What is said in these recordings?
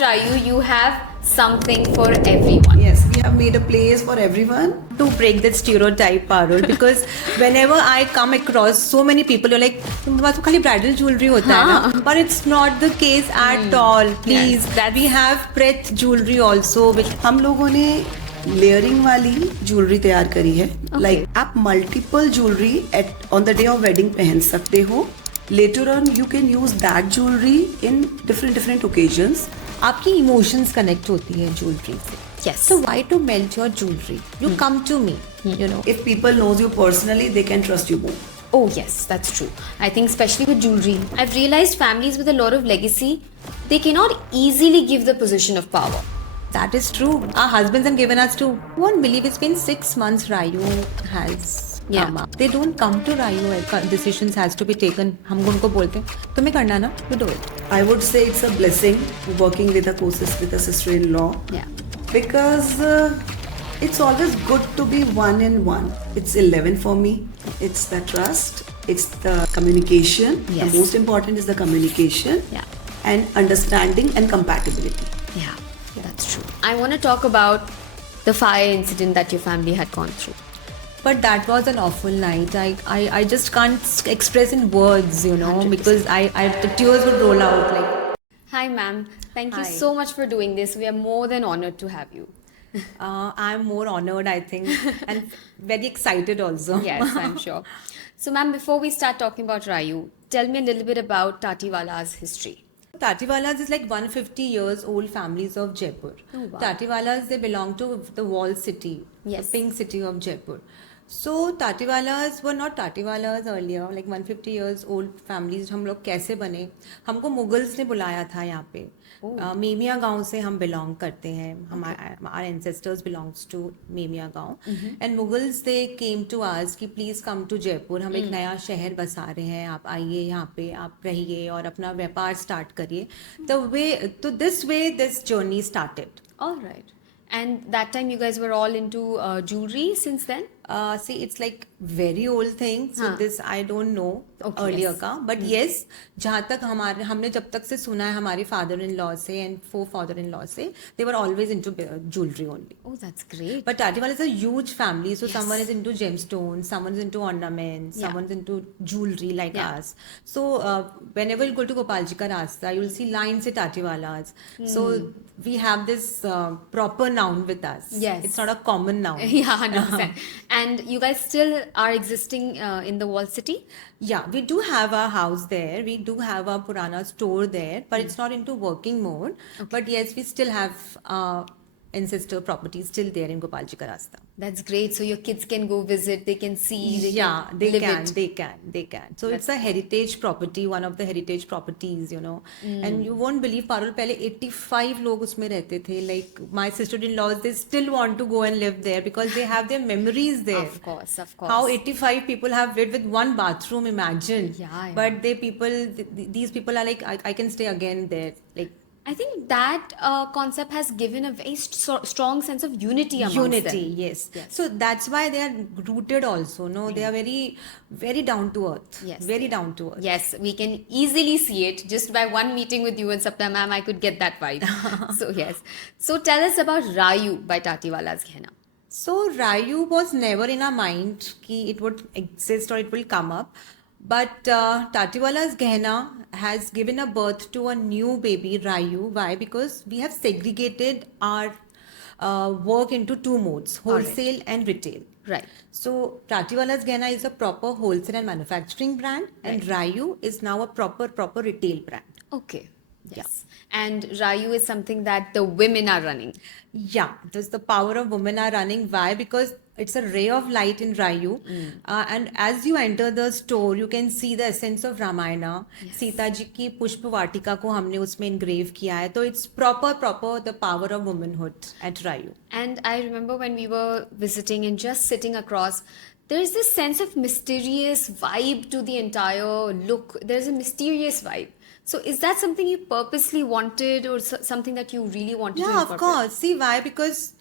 Rayu, you have something for everyone. Yes, we have made a place for everyone to break that stereotype, Parul. Because whenever I come across so many people, you're like, तुम्हारे पास तो खाली bridal jewelry होता है ना? But it's not the case at all. Please, we have breath jewelry also. Which हम लोगों ने layering वाली ज्वेलरी तैयार करी है. Like आप multiple jewellery on the day of wedding पहन सकते हो. Later on, you can use that jewelry in different occasions. आपकी emotions connect होती है jewelry से. Yes. So why to melt your jewelry? You come to me. You know, if people knows you personally, they can trust you more. Oh yes, that's true. I think especially with jewelry, I've realized families with a lot of legacy, they cannot easily give the position of power. That is true. Our husbands have given us to. You won't believe it's been 6 months Rayu has come up. They don't come to Rayu. Decisions has to be taken. हम उनको बोलते हैं तुम्हें करना ना, you do it. I would say it's a blessing working with with a sister-in-law. Yeah. Because it's always good to be one in one. It's 11 for me. It's the trust. It's the communication. Yes. The most important is the communication. Yeah. And understanding and compatibility. Yeah, that's true. I want to talk about the fire incident that your family had gone through. But that was an awful night. I just can't express in words, you know, 100%. because the tears would roll out like. Hi ma'am, thank you Hi. so much for doing this. We are more than honored to have you. I'm more honored, I think, and very excited also. Yes, I'm sure. So ma'am, before we start talking about Rayu, tell me a little bit about Tatiwala's history. Tatiwalas is like 150 years old families of Jaipur. Oh, wow. Tatiwalas, they belong to the wall city, Yes. the pink city of Jaipur. So Tatiwalas were not Tatiwalas earlier, like 150 years old families. हम लोग कैसे बने? हमको Mughals ने बुलाया था यहाँ पे. मेमिया गांव से हम बिलोंग करते हैं. Our ancestors belongs to मेमिया गांव. And Mughals they came to us कि please come to Jaipur. हम एक नया शहर बसा रहे हैं. आप आइए यहाँ पे, आप रहिए और अपना व्यापार स्टार्ट करिए. This way this journey started. All right. And that time you guys were all into jewelry since then? See, it's like very old thing. So this I don't know earlier yes. का. But yes, जहाँ तक हमने जब तक से सुना है हमारे father-in-law से and father-in-law से, they were always into jewelry only. Oh, that's great. But Tatiwala is a huge family. So someone is into gemstones, someone is into ornaments, Yeah. someone's into jewelry like Yeah. us. So whenever you go to Gopalji ka Rasta, you'll see lines से Tatiwalas. So we have this proper noun with us. Yes. It's not a common noun. Yeah, 100%. And you guys still are existing in the wall city? Yeah, we do have our house there. We do have our Purana store there, but it's not into working mode. But yes, we still have ancestor properties still there in Gopalji ka Rasta. That's great. So your kids can go visit, they can see, they They can live can. it. So it's a heritage property, one of the heritage properties, you know. And you won't believe, Parul, पहले 85 लोग उसमें रहते थे. Like my sister-in-laws, they still want to go and live there because they have their memories there. Of course, of course. How 85 people have lived with one bathroom, imagine. Yeah. But these people are like, I can stay again there. Like, I think that concept has given a very strong sense of unity amongst them. yes. So that's why they are rooted also, no? They are very, very down to earth. Yes. Very down to earth. Yes, we can easily see it just by one meeting with you and Sapna ma'am. I could get that vibe. So yes. So tell us about Rayu by Tatiwala's Gehna. So Rayu was never in our mind कि it would exist or it will come up. But Tatiwala's Gehna has given a birth to a new baby, Rayu. Why? Because we have segregated our work into two modes, wholesale and retail. Right. So Tatiwala's Gehna is a proper wholesale and manufacturing brand, and Rayu is now a proper retail brand. Okay. Yes. And Rayu is something that the women are running. Yeah, there's the power of women are running. Why? Because it's a ray of light in Rayu. And as you enter the store, you can see the essence of Ramayana. Sita ji ki Pushpa Vatika ko हमने उसमें engrave किया है. So it's proper the power of womanhood at Rayu. And I remember when we were visiting and just sitting across, there's this sense of mysterious vibe to the entire look. There's a mysterious vibe. So is that something you purposely wanted or something that you really wanted to Yeah, incorporate? of course. See why? Because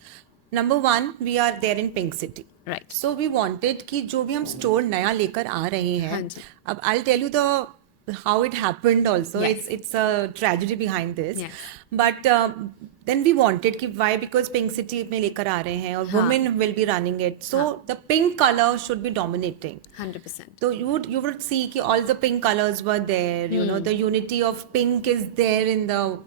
number one, we are there in Pink City. Right. So we wanted कि जो भी हम store नया लेकर आ रहे हैं. अब I'll tell you the how it happened also. Yes. It's a tragedy behind this. Yes. But then we wanted कि why, because Pink City में लेकर आ रहे हैं और हाँ. women will be running it, so the pink color should be dominating. 100%. So you would see कि all the pink colors were there, you know, the unity of pink is there in the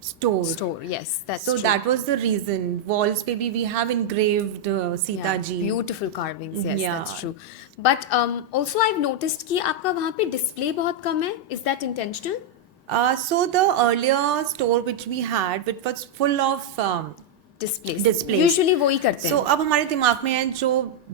store. Yes, that's So true. that was the reason. Walls पे भी we have engraved Sita Yeah, ji. beautiful carvings. Yes, Yeah. that's true. But also I've noticed कि आपका वहाँ पे display बहुत कम है. Is that intentional? So the earlier store which we had, which was full of Displays. Displays. Usually वो ही करते so हैं. अब हमारे दिमाग में है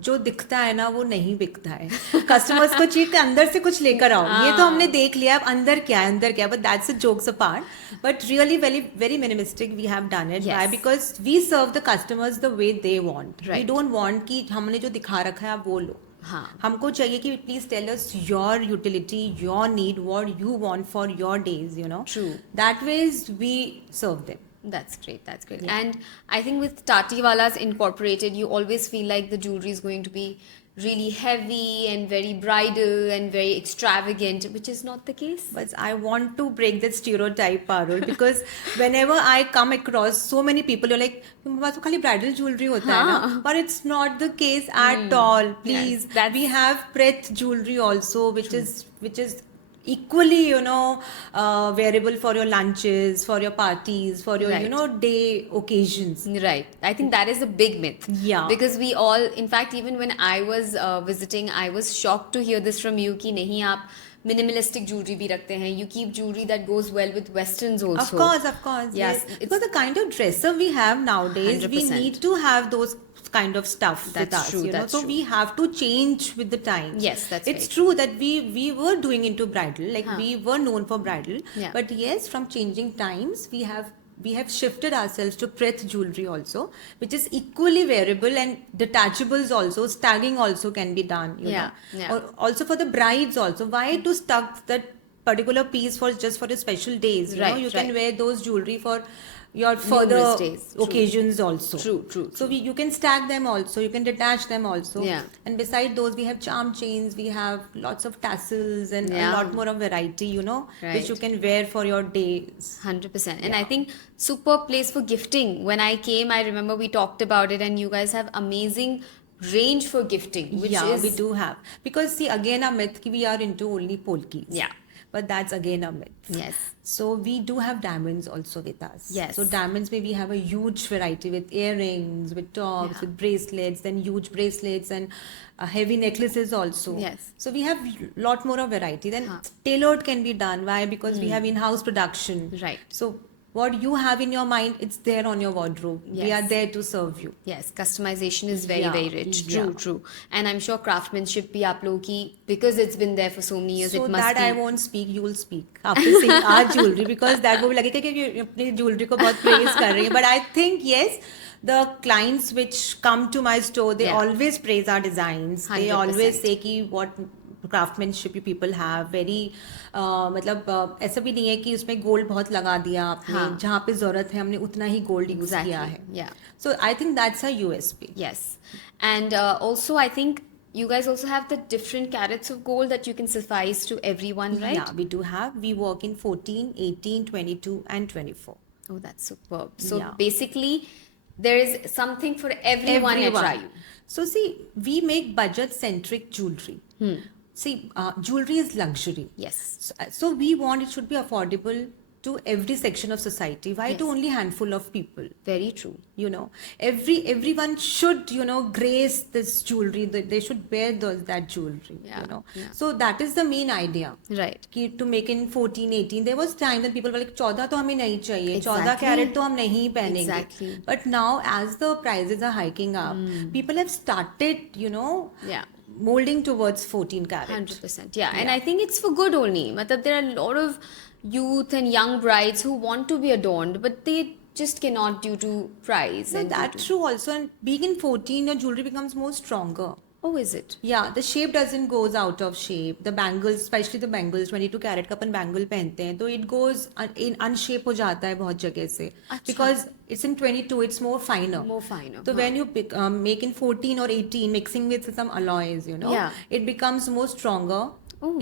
जो दिखता है ना वो नहीं बिकता है. कस्टमर्स को चाहिए कि अंदर से कुछ लेकर आओ. ये तो हमने देख लिया, अब अंदर क्या है, but that's a jokes apart. But really very very minimalistic we have done it. Yes. Why? Because we serve the customers the way they want. We Right. don't want कि हमने जो दिखा रखा है आप वो लो. हाँ. हमको चाहिए कि please tell us your utility, your need, what you want for your days, you know. True. That ways we serve them. That's great. That's great. And I think with Tatiwala's Incorporated, you always feel like the jewelry is going to be really heavy and very bridal and very extravagant, which is not the case. But I want to break that stereotype, Parul, because whenever I come across so many people, you're like, "तुम्हारे पास तो खाली bridal jewelry होता है ना?" But it's not the case at all. Please, Yes, that's- we have Preth jewelry also, which is equally, you know, wearable for your lunches, for your parties, for your, you Right. know, day occasions. Right. I think that is a big myth. Yeah. Because we all, in fact, even when I was visiting, I was shocked to hear this from you कि नहीं आप minimalistic jewelry भी रखते हैं. You keep jewelry that goes well with westerns also. Of course. Yes, Yes. Because the kind of dresser we have nowadays, 100%. we need to have those kind of stuff with That's us. true, You know? that's So true. we have to change with the times. Yes, that's It's very true that we were doing into bridal, like Huh. we were known for bridal. Yeah. But yes, from changing times, we have shifted ourselves to Preth jewelry also, which is equally wearable, and detachables also, stagging also can be done. You Yeah, know? yeah. Or also for the brides also. Why to stuck that particular piece for just for the special days? You know, Right, you can right. wear those jewelry for your further Numerous days. True. occasions also. True. So you can stack them also, you can detach them also. Yeah. And beside those, we have charm chains, we have lots of tassels and a Yeah. lot more of variety, you know, Right. which you can wear for your days. 100%. And I think super place for gifting. When I came, I remember we talked about it, and you guys have amazing range for gifting, which Yeah, is we do have. Because see, again, a myth ki we are into only polkis. Yeah. But that's again a myth. Yes. So we do have diamonds also with us. Yes. So diamonds, maybe have a huge variety with earrings, with tops, Yeah. with bracelets, then huge bracelets and heavy necklaces also. Yes. So we have lot more of variety. Then Huh. tailored can be done. Why? Because we have in-house production. Right. So what you have in your mind, it's there on your wardrobe. We Yes. are there to serve you. Yes, customization is very, Yeah, very rich. yeah. True. And I'm sure craftsmanship भी आप लोगों की, because it's been there for so many years, So it must that be. I won't speak, you will speak after seeing our jewelry, because that वो भी लगेगा कि ये अपनी jewelry को बहुत praise कर रही है. But I think yes, the clients which come to my store, they Yeah. always praise our designs. They 100%. always say कि what craftsmanship you people have, very मतलब ऐसा भी नहीं है कि उसमें गोल्ड बहुत लगा दिया आपने. हाँ. जहाँ पे जरूरत है हमने उतना ही गोल्ड यूज Exactly. किया है. Yeah. So I think that's a USP. Yes. And also, I think you guys also have the different carats of gold that you can suffice to everyone, right? Yeah, we do have. We work in 14, 18, 22 and 24. Oh, that's superb. So Yeah. basically, there is something for everyone at Rayu. So see, we make budget-centric jewelry. See, jewelry is luxury. Yes. So we want it should be affordable to every section of society. Why to Yes. only handful of people? Very true. You know, everyone should, you know, grace this jewelry. They should wear that jewelry. Yeah, You know, yeah. so that is the main idea. Right. कि to make in 14, 18, there was time when people were like 14 तो हमें नहीं चाहिए, 14 Exactly. Carat तो हम नहीं पहनेंगे. Exactly. But now as the prices are hiking up, people have started, you know, Yeah. molding towards 14 carat. 100%. Yeah. And I think it's for good only. Matlab, there are a lot of youth and young brides who want to be adorned, but they just cannot due to price. So and due that's to- true also. And being in 14, your jewelry becomes more stronger. Oh, is it? Yeah, the shape doesn't goes out of shape. The bangles, especially the bangles, 22 carat का अपन bangle पहनते हैं तो it goes in unshape हो जाता है बहुत जगह से. अच्छा. Because it's in 22, it's more finer. More finer. So when you make in 14 or 18, mixing with some alloys, you know, Yeah. it becomes more stronger.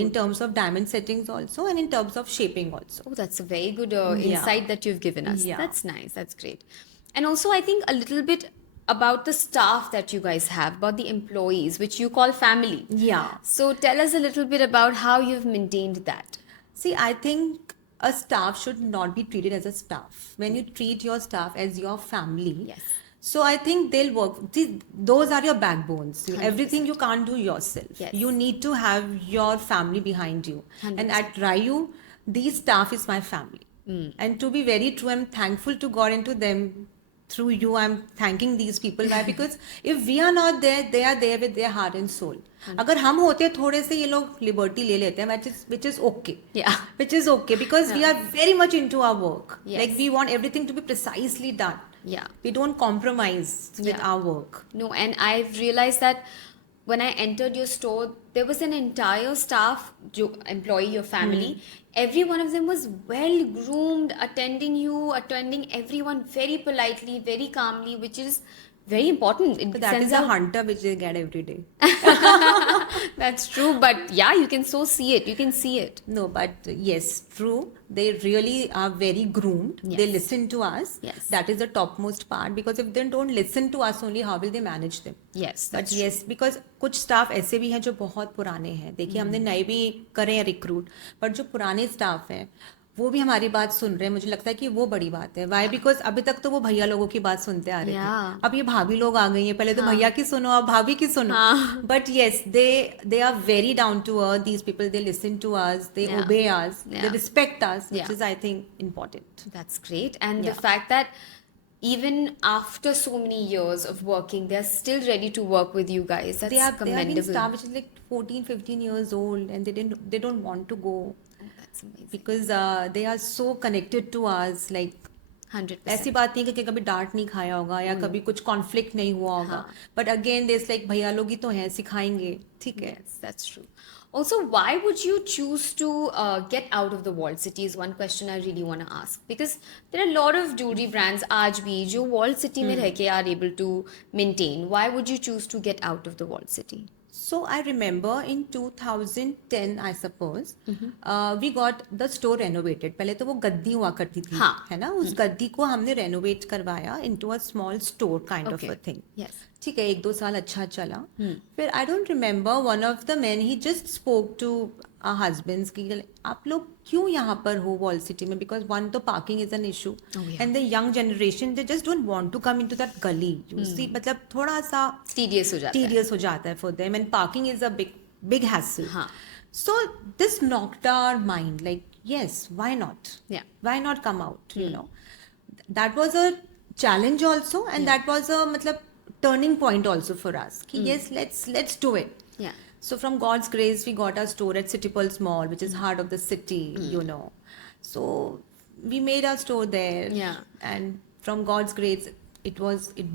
in terms of diamond settings also, and in terms of shaping also. Oh, that's a very good Yeah. insight that you've given us. Yeah. That's nice. That's great. And also, I think a little bit about the staff that you guys have, about the employees, which you call family. Yeah. So tell us a little bit about how you've maintained that. See, I think a staff should not be treated as a staff. When you treat your staff as your family, Yes. so I think they'll work. See, those are your backbones. 100%. Everything you can't do yourself. Yes. You need to have your family behind you. 100%. And at Rayu, these staff is my family. And to be very true, I'm thankful to God and to them. Through you, I'm thanking these people. Why? Because if we are not there, they are there with their heart and soul. अगर हम होते थोड़े से ये लोग liberty ले लेते हैं, which is okay. Yeah. Which is okay because we are very much into our work. Yes. Like we want everything to be precisely done. Yeah. We don't compromise with Yeah. our work. No, and I've realized that when I entered your store, there was an entire staff, employee, your family. Every one of them was well groomed, attending everyone very politely, very calmly, which is very important. It But that sends is a out- hunter which they get every day. That's true, but yeah, you can so see it. You can see it. No, but yes, true. They really are very groomed. They Yes. listen to us. Yes. That is the topmost part because if they don't listen to us only, how will they manage them? Yes, but that's yes because कुछ staff ऐसे भी हैं जो बहुत पुराने हैं. देखिए हमने नए भी करे हैं रिक्रूट, बट जो पुराने स्टाफ हैं वो भी हमारी बात सुन रहे हैं. मुझे लगता है कि वो बड़ी बात है. वाई? बिकॉज अभी तक तो वो भैया लोगों की बात सुनते आ रहे Yeah. थे. अब ये भाभी लोग आ गई हैं. पहले तो भैया की सुनो, अब भाभी की सुनो. But yes they are very down to earth. These people they listen to us, they Yeah. Obey us, they Yeah. Respect us, Yeah. Which is I think important. That's great. And the Yeah. fact that even after so many years of working, they're still ready to work with you guys. That's They have been commendable. staff which is like 14, 15 years old and they don't want to go. Oh, that's amazing. Because they are so connected to us. Like 100%. ऐसी बात नहीं कि कभी डांट नहीं खाया होगा या कभी कुछ कॉन्फ्लिक्ट नहीं हुआ होगा. बट अगेन दिस लाइक भैया लोग ही तो हैं, सिखाएंगे. ठीक है. Yes, that's true. Also, why would you choose to get out of the walled city is one question I really want to ask. Because there are a lot of jewelry brands आज भी जो walled city में रह के are able to maintain. Why would you choose to get out of the walled city? So I remember in 2010, I suppose, we got the store renovated. पहले तो वो गद्दी हुआ करती थी, हाँ. है ना? उस गद्दी को हमने renovate करवाया into a small store kind of Okay. a thing. Yes. ठीक है, 1-2 साल अच्छा चला. फिर I don't remember one of the man he just spoke to husbands की आप लोग क्यों यहाँ पर हो वॉल सिटी में, बिकॉज वन तो parking is an issue and the young generation they just don't want to come into that gali. You see, मतलब थोड़ा सा Tedious हो जाता है. tedious हो जाता है for them and parking is a big hassle. हाँ. So this knocked our mind like, yes, why not? Yeah. Why not come out, you know? That was a challenge also and that was a matlab turning point also for us. Ki yes, let's do it. Yeah. So from God's grace, we got our store at City Pulse Mall, which is heart of the city, you know. So we made our store there. Yeah. And from God's grace, it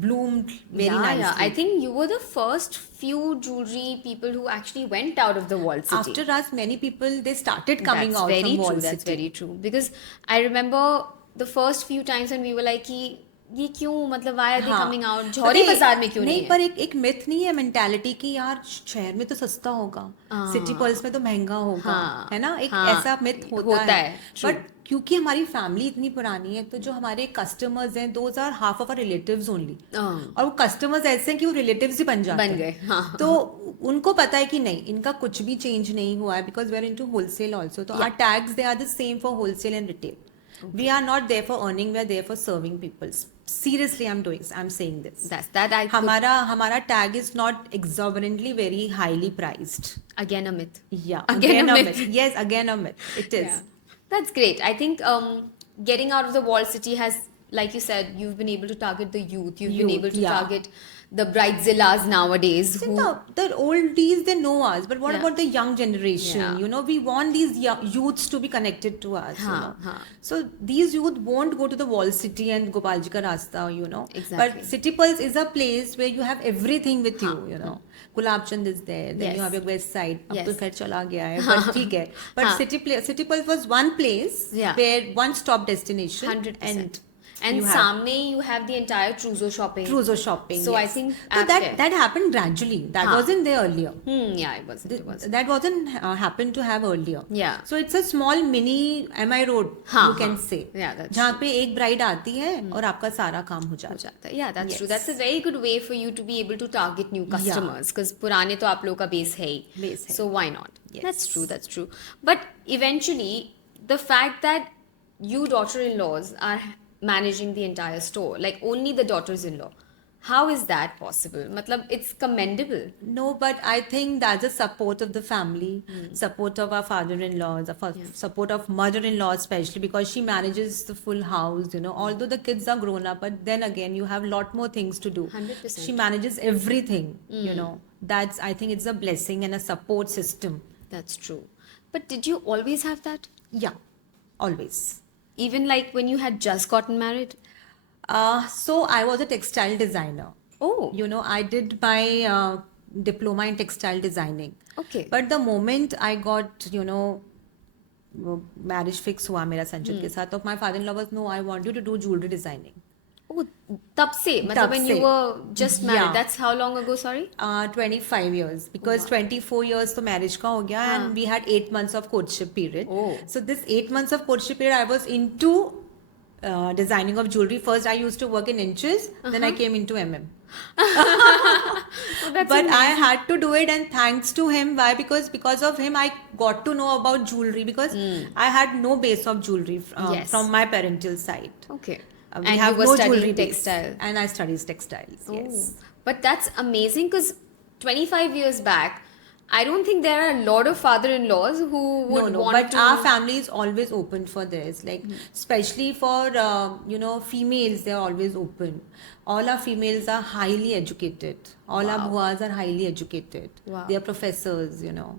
bloomed very nicely. Yeah. I think you were the first few jewelry people who actually went out of the walled city. After us, many people, they started coming That's out very from Wall true. That's City. very true. Because I remember the first few times when we were like कि ये क्यों, मतलब why are they हाँ. coming out? पता जौहरी है, बाजार में क्यों नहीं है? पर एक मिथ नहीं है मेंटालिटी की यार शहर में तो सस्ता होगा, सिटी पर्ल्स में तो महंगा होगा, हाँ. है ना? एक हाँ. ऐसा मिथ होता होता है. है. True. बट क्योंकि हमारी फैमिली इतनी पुरानी है तो जो हमारे कस्टमर्स हैं those are half of our relatives only. और वो कस्टमर्स ऐसे हैं कि वो रिलेटिव्स ही बन जाते हैं. बन गए. हाँ. तो उनको पता है कि नहीं, इनका कुछ भी चेंज नहीं हुआ है because we are into wholesale also. तो our tags they are the same for wholesale and retail. We are not there for earning, we are there for serving people. Seriously, I'm saying this. That I could, हमारा tag is not exorbitantly very highly priced. again a myth. Yeah. Again a myth. Yes, again a myth. It is. Yeah. That's great. I think getting out of the walled city has, like you said, you've been able to target the youth. You've been Youth, able to yeah. target the bridezillas nowadays. See, Who, the oldies, they know us, but what Yeah. about the young generation? Yeah. You know, we want these youths to be connected to us. You हाँ, know? हाँ. So these youth won't go to the wall city and Gopalji ka rasta, you know. Exactly. But City Pulse is a place where you have everything with you, you know. Gulab Chand is there, then Yes. you have your west side. अब Yes. तो खैर चला गया है, but ठीक है. But हाँ. City Pulse was one place Yeah. where one stop destination. 100%. And You have सामने you have the entire Trousseau shopping. Trousseau shopping. So I yes. think so apt hai. that happened gradually. That हाँ. wasn't there earlier. Yeah, it wasn't. It wasn't. That wasn't happened to have earlier. Yeah. So it's a small mini MI road, हाँ, you can हाँ. say. Yeah, that's जहाँ true. पे एक bride आती है और आपका सारा काम हो हो जाता है. जाता है. Yeah, that's Yes. true. That's a very good way for you to be able to target new customers because पुराने तो आप लोगों का base है ही. Base है. So why not? Yes. That's true. That's true. But eventually, the fact that you daughter-in-laws are managing the entire store, like only the daughters-in-law, how is that possible? Matlab, it's commendable. No, but I think that's the support of the family, support of our father-in-laws, support of mother-in-law especially because she manages the full house, you know. Although the kids are grown up, but then again you have a lot more things to do. 100%. She manages everything, you know. That's, I think it's a blessing and a support system. That's true. But did you always have that? Yeah, always. Even like when you had just gotten married? So I was a textile designer. Oh, You know, I did my diploma in textile designing. okay. But the moment I got, you know, marriage fix हुआ मेरा संचित के साथ, तो my father-in-law was, no, I want you to do jewelry designing. Oh, तब से मतलब तब when से. you were just married. Yeah. That's how long ago? Sorry. 25 years because 24 years तो marriage का हो गया and we had 8 months of courtship period. Oh. So this 8 months of courtship period I was into designing of jewelry. First I used to work in inches, then I came into Oh, that's but I had to do it and thanks to him. Why? Because of him I got to know about jewelry because I had no base of jewelry Yes. from my parental side. okay. We And have you were no studying jewelry base. textile. And I studied textiles. Yes. Oh, but that's amazing because 25 years back, I don't think there are a lot of father-in-laws who would No, want but to. our family is always open for this. Like, especially for, you know, females, they're always open. All our females are highly educated. All our Wow. buas are highly educated. Wow. They are professors, you know.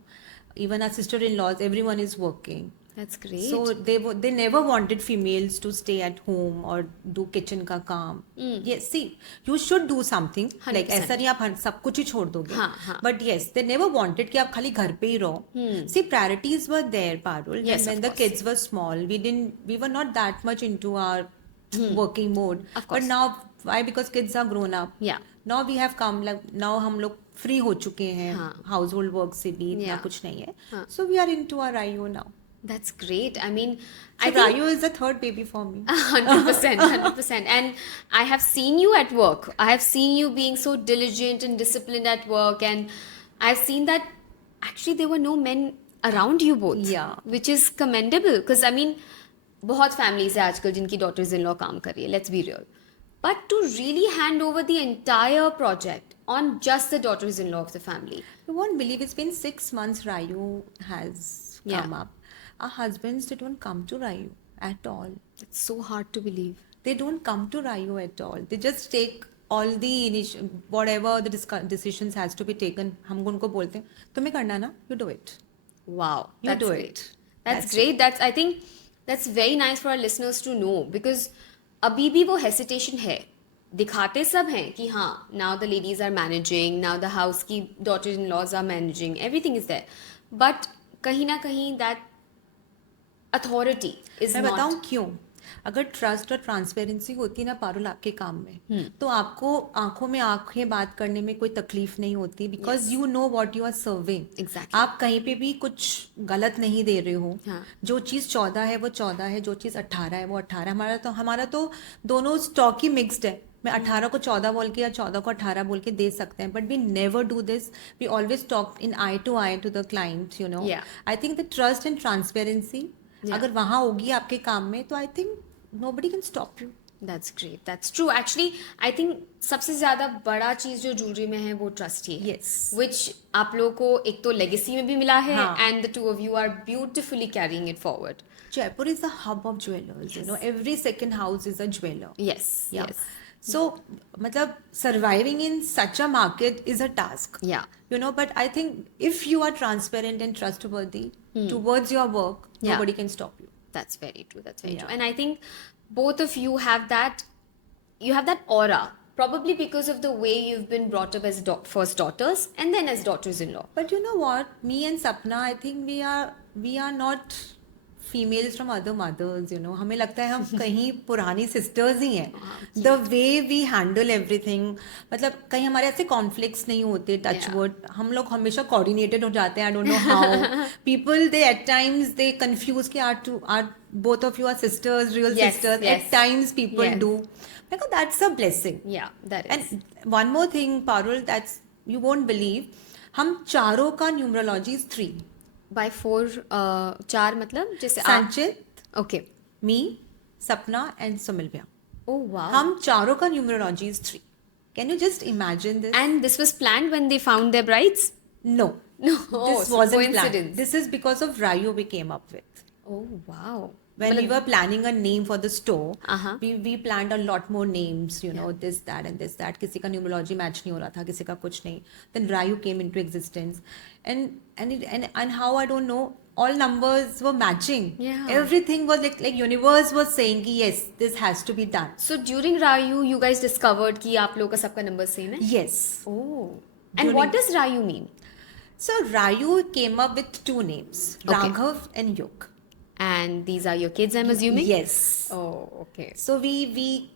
Even our sister-in-laws, everyone is working. That's great. So they never wanted females to stay at home or do kitchen का काम. Yes, see, you should do something. Like 100%. ऐसा नहीं आप सब कुछ ही छोड़ दोगे. हाँ, हाँ. But yes, they never wanted कि आप खाली घर पे ही रहो. See, priorities were there, Parul. Yes, when of the course. kids were small, we were not that much into our working mode. Of course. But now, why? Because kids are grown up. Yeah. Now we have come, like now हम लोग free हो चुके हैं. हाँ. Household work से भी इतना Yeah. कुछ नहीं है. हाँ. So we are into our IO now. That's great. I mean, So I think Rayu is the third baby for me. 100%, 100%. And I have seen you at work. I have seen you being so diligent and disciplined at work. And I've seen that actually there were no men around you both. Yeah. Which is commendable. Because I mean, बहुत families है आजकल जिनकी daughters in law काम कर रही है. Let's be real. But to really hand over the entire project on just the daughters in law of the family. You won't believe it's been 6 months Rayu has Yeah. come up. Our husbands, they don't come to Rayu at all. It's so hard to believe. They don't come to Rayu at all. They just take all the whatever the decisions has to be taken. हम उनको बोलते हैं तुम्हें करना है ना, you do it. Wow, You that's do great. it. That's That's great. That's I think that's very nice for our listeners to know because अभी भी वो hesitation है. दिखाते सब हैं कि हाँ now the ladies are managing, now the house की daughters-in-laws are managing, everything is there. But कहीं ना कहीं that authority is मैं not. बताऊं क्यों? अगर ट्रस्ट और ट्रांसपेरेंसी होती ना पारुल आपके काम में तो आपको आंखों में आंखें बात करने में कोई तकलीफ नहीं होती because you know what you are serving. Exactly. आप कहीं पे भी कुछ गलत नहीं दे रहे हो. हाँ. जो चीज़ 14 है वो 14 है, जो चीज़ 18 है वो 18. हमारा तो दोनों स्टॉक ही मिक्सड है. मैं 18 को 14 बोल के या 14 को 18 बोल के दे सकते हैं but we never do this. We always talk in eye to the client, you know. Yeah. I think the trust and transparency अगर वहाँ होगी आपके काम में तो I think nobody can stop you. That's great. That's true. Actually, I think सबसे ज़्यादा बड़ा चीज़ जो ज्वेलरी में है वो ट्रस्ट ही है. Yes. Which आप लोगों को एक तो लेगेसी में भी मिला है हाँ. and the two of you are beautifully carrying it forward. Jaipur is a hub of jewelers. You know, every second house is a jeweler. Yes. Yeah. Yes. So, मतलब surviving in such a market is a task. Yeah. You know, but I think if you are transparent and trustworthy towards your work, Yeah. nobody can stop you. That's very true. That's very Yeah. true. And I think both of you have that. You have that aura. Probably because of the way you've been brought up as first daughters and then as daughters-in-law. But you know what? Me and Sapna, I think we are not females from other mothers, you know, हमें लगता है हम कहीं पुरानी sisters ही हैं. हाँ, The way we handle everything, मतलब कहीं हमारे ऐसे conflicts नहीं होते, touch Yeah. wood. हम लोग हमेशा coordinated हो जाते हैं. I don't know how. People, they at times they confuse कि are both of you are sisters, real Yes, sisters. yes. At times people Yes. do. Because that's a blessing. Yeah, that is. And one more thing, Parul, that's you won't believe. हम चारों का numerology is 3. By 4, 4 मतलब जैसे Sanchit, Okay. me, Sapna, and Sumil Bhaiya. Oh wow. हम चारों का numerology is 3. Can you just imagine this? And this was planned when they found their brides? No. No. This so wasn't coincidence. planned. This is because of Rayu we came up with. Oh wow. When we were planning a name for the store, Uh-huh. we planned a lot more names, you know, this, that, and this, that. किसी का numerology match नहीं हो रहा था, किसी का कुछ नहीं. Then Rayu came into existence, and how I don't know, all numbers were matching. Yeah. Everything was like universe was saying कि yes, this has to be done. So during Rayu, you guys discovered कि आप लोगों का सबका number same है? Yes. Oh. And what does Rayu mean? So Rayu came up with 2 names, Okay. Raghav and Yug. And these are your kids, I'm assuming? Yes. Oh, okay. So we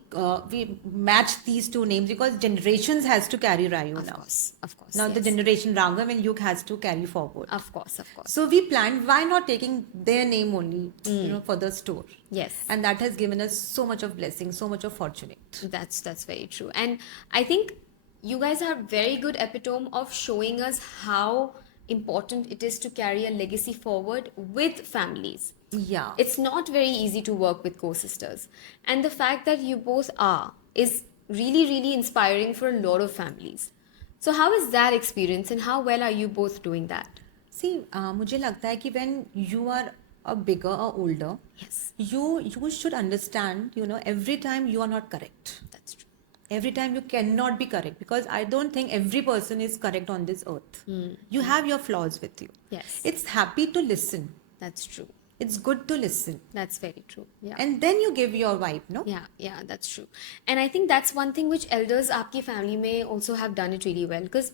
matched these 2 names because generations has to carry Rayu Of now. course, of course. Now the yes. generation Raghav and Yug has to carry forward. Of course, of course. So we planned, why not taking their name only, you know, for the store? Yes. And that has given us so much of blessing, so much of fortunate. That's very true. And I think you guys are very good epitome of showing us how important it is to carry a legacy forward with families. Yeah. It's not very easy to work with co-sisters. And the fact that you both are is really, really inspiring for a lot of families. So how is that experience and how well are you both doing that? See, मुझे लगता है कि when you are a bigger or older, Yes, you should understand, you know, every time you are not correct. that's true. Every time you cannot be correct, because I don't think every person is correct on this earth. You have your flaws with you. Yes, It's happy to listen. that's true. It's good to listen. That's very true. Yeah. And then you give your vibe, no? Yeah, that's true. And I think that's one thing which elders आपकी family may also have done it really well, because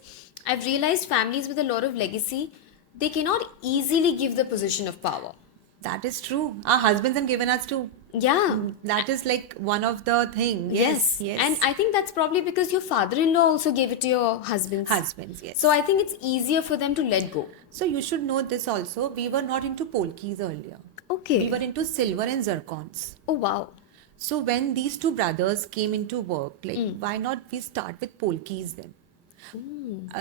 I've realized families with a lot of legacy, they cannot easily give the position of power. That is true. Our husbands have given us to. Yeah. That is like one of the things. Yes. And I think that's probably because your father-in-law also gave it to your husbands. Husbands, yes. So I think it's easier for them to let go. So you should know this also. We were not into polkis earlier. Okay. We were into silver and zircons. Oh wow. So when these 2 brothers came into work, like why not we start with polkis then?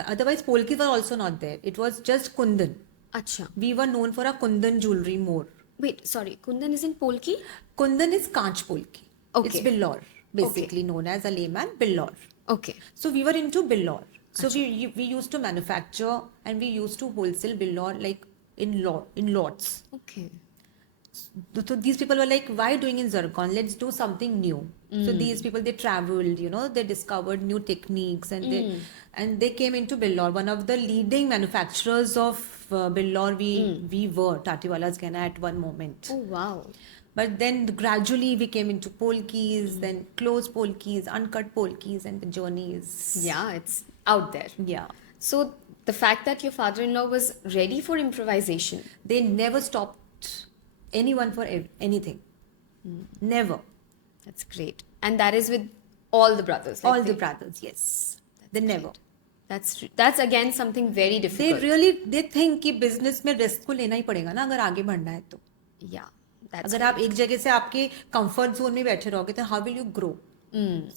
Otherwise polkis were also not there. It was just kundan. Acha. We were known for our kundan jewelry more. Wait, sorry. Kundan is in Polki? Kundan is Kanch polki. Okay. It's Billor, basically known as a layman, Billor. Okay. So we were into Billor. So we used to manufacture and we used to wholesale Billor like in lots. Okay. So these people were like, why doing in zircon? Let's do something new. So these people, they traveled, you know, they discovered new techniques and they came into Billor, one of the leading manufacturers of Billor. We were Tatiwala's Gana at one moment. Oh wow. But then gradually we came into polkis, then closed polkis, uncut polkis, and the journey is Yeah, it's out there. yeah. So the fact that your father-in-law was ready for improvisation. They never stopped anyone for anything. Never. That's great. And that is with all the brothers. All the brothers, yes. They never. That's again something very They difficult. they think कि business में risk को लेना ही पड़ेगा ना अगर आगे बढ़ना है तो. Yeah. That's अगर आप एक जगह से आपके comfort zone में बैठे रहोगे तो how will you grow?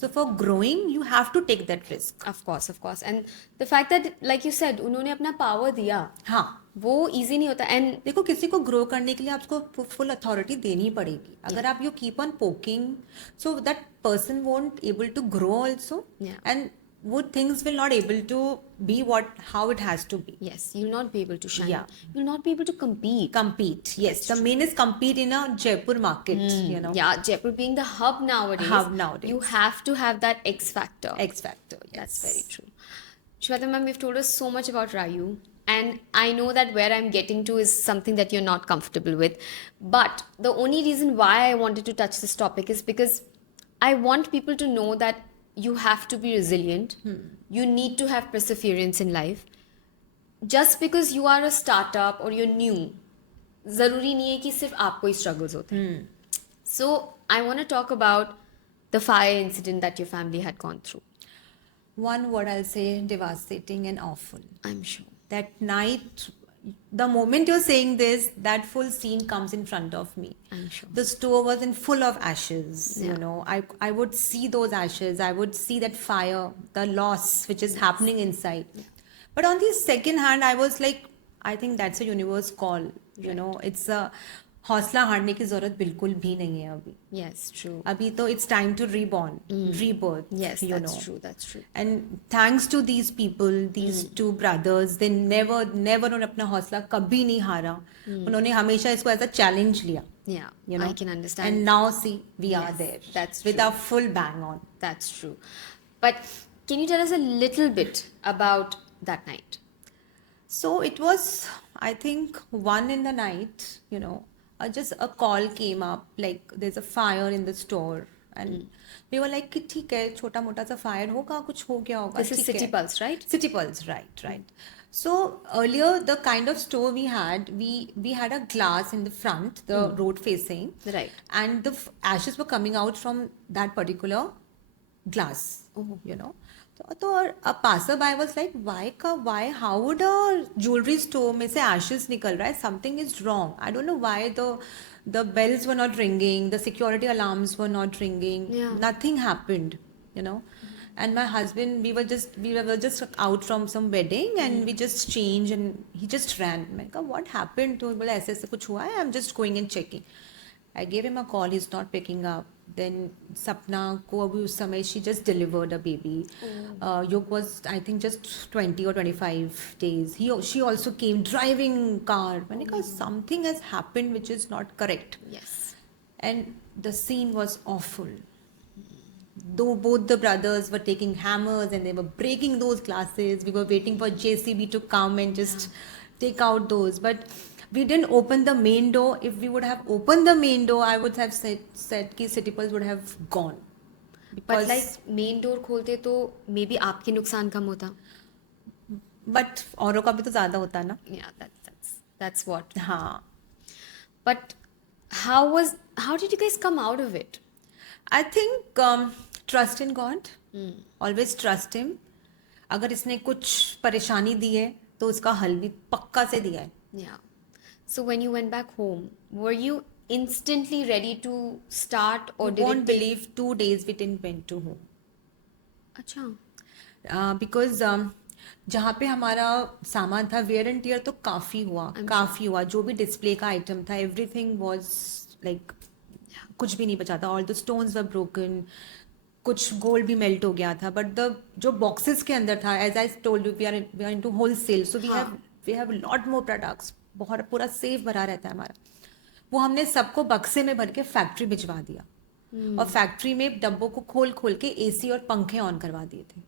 So for growing you have to take that risk. of course. And the fact that, like you said, उन्होंने अपना power दिया, हाँ. वो easy नहीं होता. And देखो किसी को ग्रो करने के लिए आपको फुल अथॉरिटी देनी पड़ेगी. अगर आप you keep on poking so that person won't able to grow also Yeah. And would things will not able to be how it has to be. yes, you'll not be able to shine. Yeah. You'll not be able to compete. Compete, yes. The main is compete in a Jaipur market, you know. Yeah, Jaipur being the hub nowadays. You have to have that X factor. X factor, yes. That's very true. Shweta ma'am, you've told us so much about Rayu, and I know that where I'm getting to is something that you're not comfortable with. But the only reason why I wanted to touch this topic is because I want people to know that you have to be resilient. You need to have perseverance in life. Just because you are a startup or you're new, जरूरी नहीं है कि सिर्फ आपको ही struggles होते हैं. So I want to talk about the fire incident that your family had gone through. One word I'll say, devastating and awful. I'm sure. That night, the moment you're saying this, that full scene comes in front of me. I'm sure. The store was in full of ashes. Yeah. You know, I would see those ashes. I would see that fire, the loss which is happening inside. But on the second hand, I was like, I think that's a universe call. You know, it's a हौसला हारने की जरूरत बिल्कुल भी नहीं है अभी. Yes, true. अभी तो it's time to reborn, rebirth. Yes, you that's know. true. That's true. And thanks to these people, these two brothers, they never उन्होंने अपना हौसला कभी नहीं हारा. उन्होंने हमेशा इसको as a challenge लिया. Yeah, You know? I can understand. And now see, we are Yes, there. that's with true. our full bang on. That's true. But can you tell us a little bit about that night? So it was, I think, 1 in the night, you know, just a call came up, like there's a fire in the store. And we were like, कि ठीक है, छोटा मोटा सा fire होगा, कुछ हो गया होगा. This is ठीक City है. Pulse, right? City Pulse, right. So earlier, the kind of store we had, we had a glass in the front, the road facing. Right. And the ashes were coming out from that particular glass, you know. So a passerby was like, why, how would a jewelry store में से ashes निकल रहा है? Something is wrong. I don't know why the bells were not ringing, the security alarms were not ringing. Yeah. Nothing happened, you know. And my husband, we were just out from some wedding and we just changed and he just ran. मैं कहा, what happened? तो बोला ऐसे ऐसे कुछ हुआ है. I'm just going and checking. I gave him a call. He's not picking up. Then Sapna को अभी उस समय she just delivered a baby. Yug was I think just 20 or 25 days. She also came driving car. मैंने कहा something has happened which is not correct. Yes. And the scene was awful. Though both the brothers were taking hammers and they were breaking those glasses, we were waiting for JCB to come and just take out those. But we didn't open the main door. If we would have opened the main door, I would have said कि City Pulse would have gone. But like main door खोलते तो maybe आपके नुकसान कम होता. But औरों का भी तो ज़्यादा होता है ना. Yeah, that's what. हाँ. But how did you guys come out of it? I think trust in God. Always trust Him. अगर इसने कुछ परेशानी दी है तो उसका हल भी पक्का से दिया है. Yeah. So when you went back home, were you instantly ready to start or You did won't it take... believe 2 days we didn't went to home. अच्छा. Because जहाँ पे हमारा सामान था वेयर एंड टियर तो काफ़ी हुआ जो भी डिस्प्ले का आइटम था एवरीथिंग वाज लाइक कुछ भी नहीं बचा था. All the stones were broken. कुछ गोल्ड भी मेल्ट हो गया था. बट द जो बॉक्सेस के अंदर था as I told you we are into wholesale so we have lot more products. बहुत पूरा सेफ भरा रहता है हमारा. वो हमने सबको बक्से में भर के फैक्ट्री भिजवा दिया. और फैक्ट्री में डब्बों को खोल के एसी और पंखे ऑन करवा दिए थे.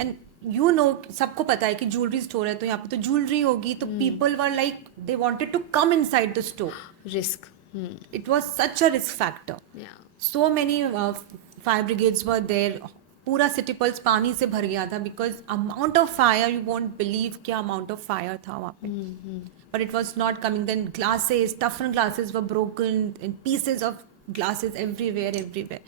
एंड यू नो सबको पता है कि ज्वेलरी स्टोर है तो यहाँ पे तो ज्वेलरी होगी. तो people were like they wanted to come inside the store. Risk. It was such a risk factor. Yeah. So many fire brigades were there. पूरा सिटी पल्स पानी से भर गया था because amount of fire you won't believe क्या amount of fire था वहाँ पे. But it was not coming. Then glasses toughen glasses were broken in pieces of glasses everywhere.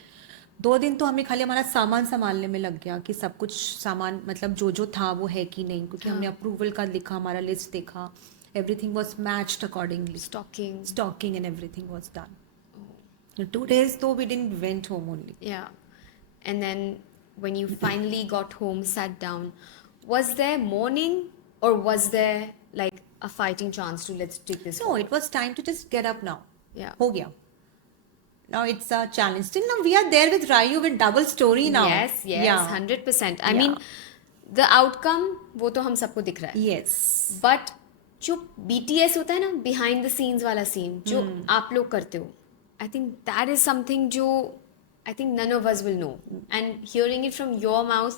2 दिन तो हमें खाली हमारा सामान संभालने में लग गया कि सब कुछ सामान मतलब जो था वो है कि नहीं. क्योंकि हमने अप्रूवल का लिखा, हमारा लिस्ट देखा. Everything was matched accordingly. Stocking and everything was done. 2 days though we didn't went home only. Yeah. And then when you finally got home, sat down, was there mourning or was there like a fighting chance to let's take this? No, it was time to just get up now. Yeah. हो गया. Now it's a challenge. Still now we are there with Rayu with double story now. Yes, Yeah. 100%. I Yeah. mean, the outcome वो तो हम सबको दिख रहा है. Yes. But जो BTS होता है ना, behind the scenes वाला scene, जो आप लोग करते हो, I think that is something जो I think none of us will know. And hearing it from your mouth,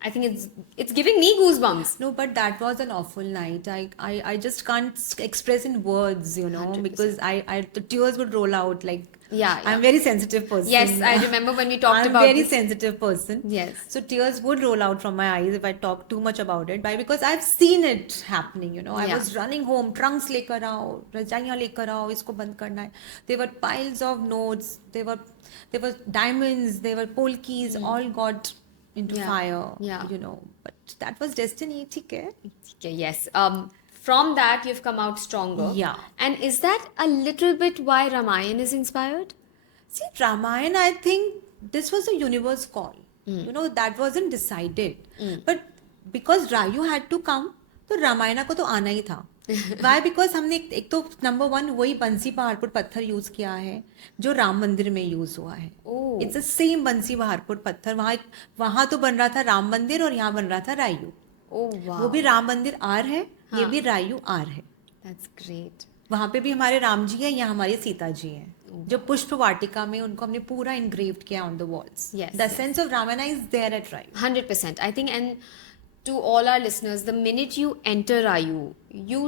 I think it's giving me goosebumps. No, but that was an awful night. I just can't express in words, you know, 100%. because the tears would roll out. Like, Yeah, I'm yeah. very sensitive person. Yes, I remember when we talked I'm about very this. sensitive person. Yes. So tears would roll out from my eyes if I talk too much about it. Because I've seen it happening, you know. I Yeah. was running home, trunks lekar aao, rajaiyaan lekar aao, isko band karna hai. There were piles of notes. There were diamonds. There were polkis. All got into Yeah. fire. Yeah. You know. But that was destiny. ठीक है. Okay, yes. From that, you've come out stronger. Yeah. And is that a little bit why Ramayan is inspired? See, Ramayana, I think this was a universe call. You know, that wasn't decided. But because Rayu had to come, तो रामायणा को तो आना ही था. Why? Because हमने एक तो number 1 वही बंसी पहाड़पुर पत्थर यूज किया है जो राम मंदिर में यूज हुआ है. Oh. इट्स द सेम बंसी पहाड़पुर पत्थर. वहां तो बन रहा था राम मंदिर और यहाँ बन रहा था रायू. Oh, wow. वो भी राम मंदिर आर है, ये हाँ. भी रायू आर है. That's great. वहां पे भी हमारे राम जी है, यहाँ हमारी सीता जी हैं. जो पुष्प वाटिका में उनको हमने पूरा इंग्रेव्ड किया on the walls. Yes, the yes. Sense of Ramayan is there at Rayu. 100%. I think, and to all our listeners, the minute you enter Rayu, you,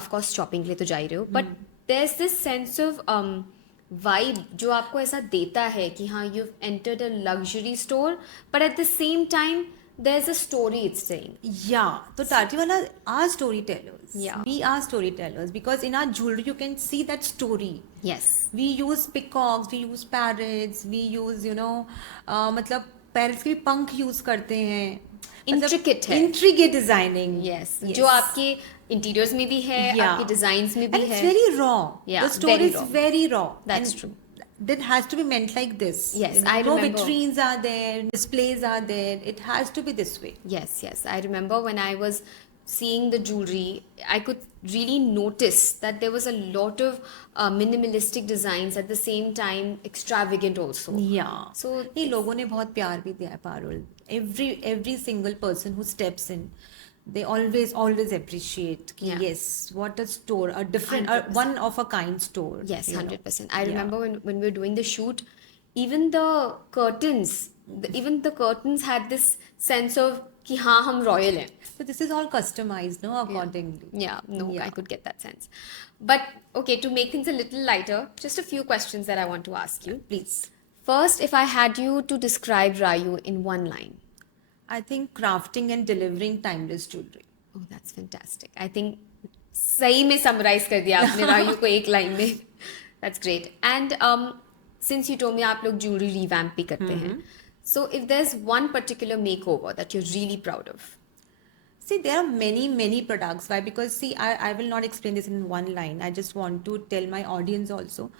of course, shopping के लिए तो जा ही रहे हो, but there's this sense of vibe जो आपको ऐसा देता है कि हाँ, you've entered a luxury store, but at the same time, there's a story it's saying. Yeah, so Tatiwala are storytellers. Yeah. We are storytellers because in our jewelry you can see that story. Yes. We use peacocks, we use parrots, we use, you know, मतलब parrots के भी पंख use करते हैं. Intricate है. Intricate designing. Yes. जो आपके interiors में भी है, Yeah. आपके designs में भी And है. it's very raw. Yeah, The story very is raw. very raw. That's And true. That has to be meant like this. Yes, You know, I no remember. vitrines are there, displays are there. It has to be this way. Yes, yes. I remember when I was seeing the jewelry, I could really notice that there was a lot of minimalistic designs at the same time, extravagant also. Yeah. So ये लोगों ने बहुत प्यार भी दिया है Parul. Every single person who steps in, they always appreciate कि Yeah. yes, what a store, a different, a 100%. one of a kind store. yes, you know. 100%. I Yeah. remember when we were doing the shoot, even the curtains, even the curtains had this sense of कि हाँ हम royal हैं. So this is all customized, no, accordingly. Yeah, no, Yeah. I could get that sense. But okay, to make things a little lighter, just a few questions that I want to ask you. Please. First, if I had you to describe Rayu in one line. I think crafting and delivering timeless jewelry. Oh, that's fantastic. I think सही में summarize कर दिया आपने रायू को एक line में. That's great. And since you told me आप लोग jewelry revamp भी करते हैं, so if there's one particular makeover that you're really proud of. See, there are many products. Why? Because see, I will not explain this in one line. I just want to tell my audience also.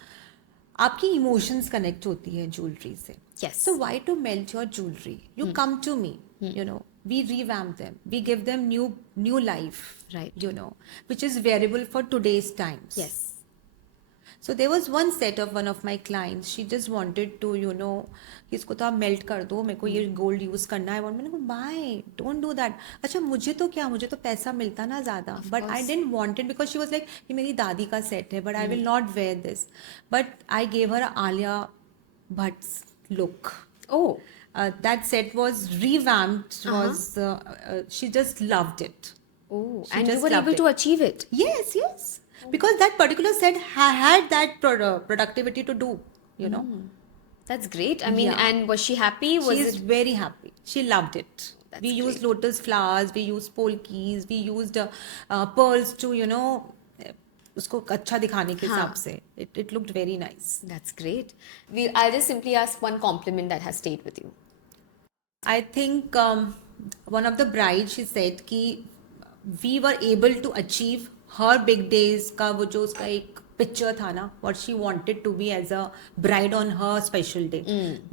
आपकी emotions connect होती है jewelry से. Yes. So why to melt your jewelry? You come to me. You know, we revamp them. We give them new life. Right. You know, which is wearable for today's times. Yes. So there was one set of one of my clients. She just wanted to, you know, इसको तो आप melt कर दो, मेरे को ये gold use करना है. मैंने कहा बाय, डोंट डू दैट. अच्छा मुझे तो क्या, मुझे तो पैसा मिलता ना ज्यादा. But I didn't want it because she was like ये मेरी दादी का सेट है, but I will not wear this. But I gave her Alia Bhatt's look. Oh. That set was revamped. She just loved it. Oh. She And you just were loved able it. to achieve it. Yes. Because that particular set had that productivity to do, you know. That's great. I mean, Yeah. and was she happy? Was She is it? very happy. She loved it. That's We used great. lotus flowers, we used polkis, we used pearls to, you know, उसको अच्छा दिखाने के हिसाब से. It looked very nice. That's great. I'll just simply ask one compliment that has stayed with you. I think one of the brides, she said कि we were able to achieve her big days का वो जो उसका एक picture था ना, what she wanted to be as a bride on her special day.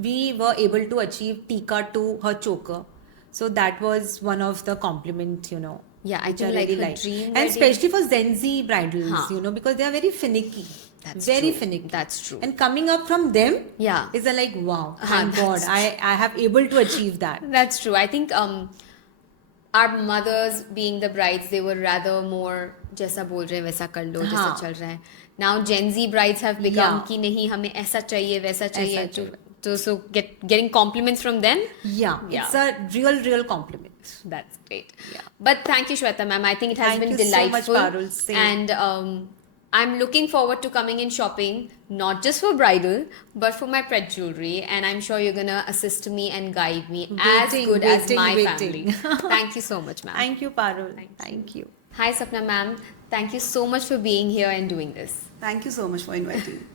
We were able to achieve tika to her choker. So that was one of the compliment, you know. Yeah, I which think like really her liked. dream And wedding- especially for Gen Z bridals, Haan. you know, because they are very finicky. That's very true. finicky. That's true. And coming up from them, Yeah. is a like wow, Haan, thank God, that's I have able to achieve that. That's true. I think our mothers being the brides, they were rather more जैसा बोल रहे हैं वैसा कर लो, जैसा हाँ. चल रहा है. Now Gen Z brides have become Yeah. कि नहीं हमें ऐसा चाहिए वैसा चाहिए. चाहिए. So getting compliments from them. Yeah, Yeah. it's a real compliment. That's great. Yeah. But thank you, Shweta ma'am. I think it has Thank been you so much, delightful. Parul. Same. And I'm looking forward to coming in shopping, not just for bridal, but for my pet jewelry. And I'm sure you're gonna assist me and guide me as good as my waiting. family. Thank you so much, ma'am. Thank you, Parul. Thank you. Hi, Sapna ma'am. Thank you so much for being here and doing this. Thank you so much for inviting me.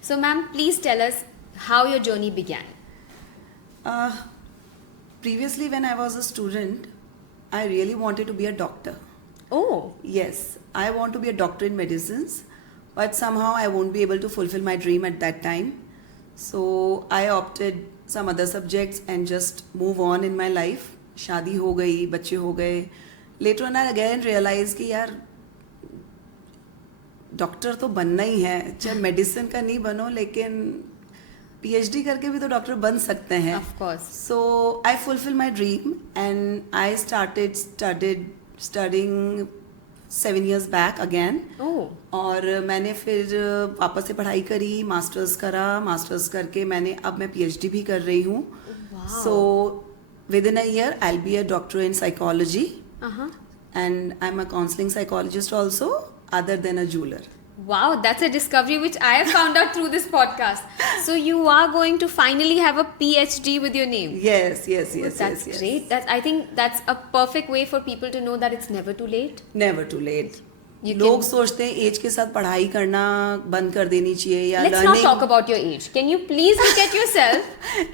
So, ma'am, please tell us how your journey began. Previously, when I was a student, I really wanted to be a doctor. Oh, Yes, I want to be a doctor in medicines, but somehow I won't be able to fulfill my dream at that time. So I opted some other subjects and just move on in my life. शादी हो गई, बच्चे हो गए. Later on, I again realized कि यार doctor तो बनना ही है, चाहे मेडिसिन का नहीं बनो, लेकिन PhD करके भी तो डॉक्टर बन सकते हैं. of course. So I fulfilled my dream and I studying 7 years back again. Oh, और मैंने फिर वापस से पढ़ाई करी, मास्टर्स करा, मास्टर्स करके अब मैं PhD भी कर रही हूँ. wow. So within a year I'll be a doctor in psychology Uh-huh. and I'm a counseling psychologist also, other than a jeweler. Wow, that's a discovery which I have found out through this podcast. So you are going to finally have a PhD with your name. Yes. That's great. I think that's a perfect way for people to know that it's never too late. Never too late. You लोग can- सोचते हैं as के साथ पढ़ाई करना बंद कर देनी चाहिए या Let's not talk about your age. Can you please look at yourself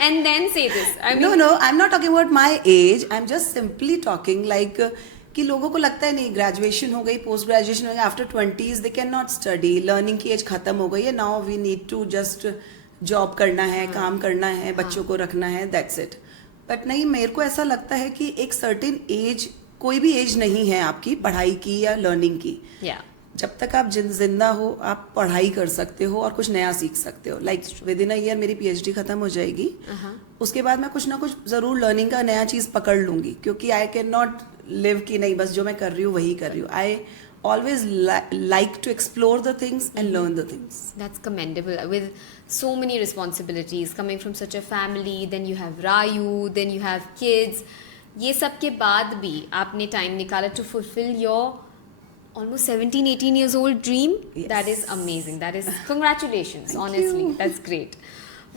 and then say this? I mean, No, I'm not talking about my age. I'm just simply talking like कि लोगों को लगता है नहीं ग्रेजुएशन हो गई, post graduation हो गई, after 20s they can not study, learning की एज खत्म हो गई है, now we need to just job करना है, काम करना है, बच्चों को रखना है, दैट्स इट. बट नहीं, मेरे को ऐसा लगता है कि एक सर्टेन एज, कोई भी एज नहीं है आपकी पढ़ाई की या लर्निंग की. yeah. जब तक आप जिंदा हो आप पढ़ाई कर सकते हो और कुछ नया सीख सकते हो. Like with in a year मेरी PhD खत्म हो जाएगी, उसके बाद मैं कुछ ना कुछ जरूर लर्निंग का नया चीज पकड़ लूंगी, क्योंकि आई कैन नॉट लिव कि नहीं बस जो मैं कर रही हूँ वही कर रही हूँ. आई always like to explore the things and learn the things. That's commendable. With so many responsibilities coming from such a family, then you have Rayu, then you have kids. ये सब के बाद भी आपने time निकाला to fulfill your almost 17-18 years old dream. Yes. That is amazing. That is congratulations. Thank Honestly, you. that's great.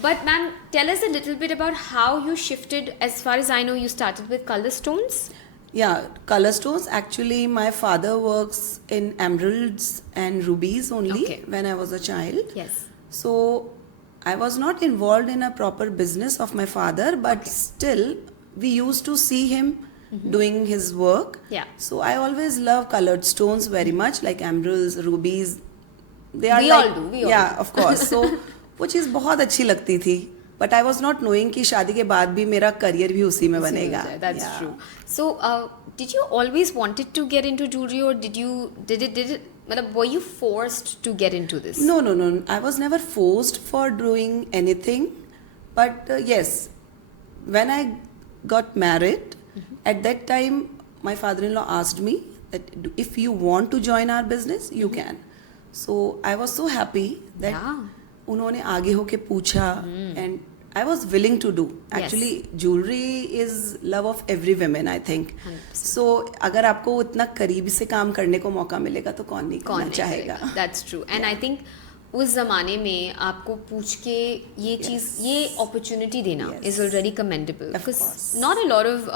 But ma'am, tell us a little bit about how you shifted. As far as I know, you started with color stones. Yeah, color stones. Actually, my father works in emeralds and rubies only Okay. when I was a child. Yes. So I was not involved in a proper business of my father, but still we used to see him doing his work. Yeah. So I always love colored stones very much, like emeralds, rubies. They are We all like, do, we all yeah, do. of course. So वो चीज़ बहुत अच्छी लगती थी. But I was not knowing कि शादी के बाद भी मेरा करियर भी उसी में बनेगा. That's Yeah. true. So, did you always wanted to get into jewelry, or did it? मतलब, were you forced to get into this? No. I was never forced for doing anything. But yes, when I got married, at that time, my father-in-law asked me that if you want to join our business, you can. So I was so happy that Yeah. उन्होंने आगे होके पूछा and I was willing to do. Actually, jewelry is love of every woman, I think. 100%. So अगर आपको इतना करीब से काम करने को मौका मिलेगा तो कौन नहीं कौन करना नहीं चाहेगा. करेगा? That's true. And I think उस जमाने में आपको पूछ के ये चीज, ये opportunity देना Yes. is already commendable. Of Because course. not a lot of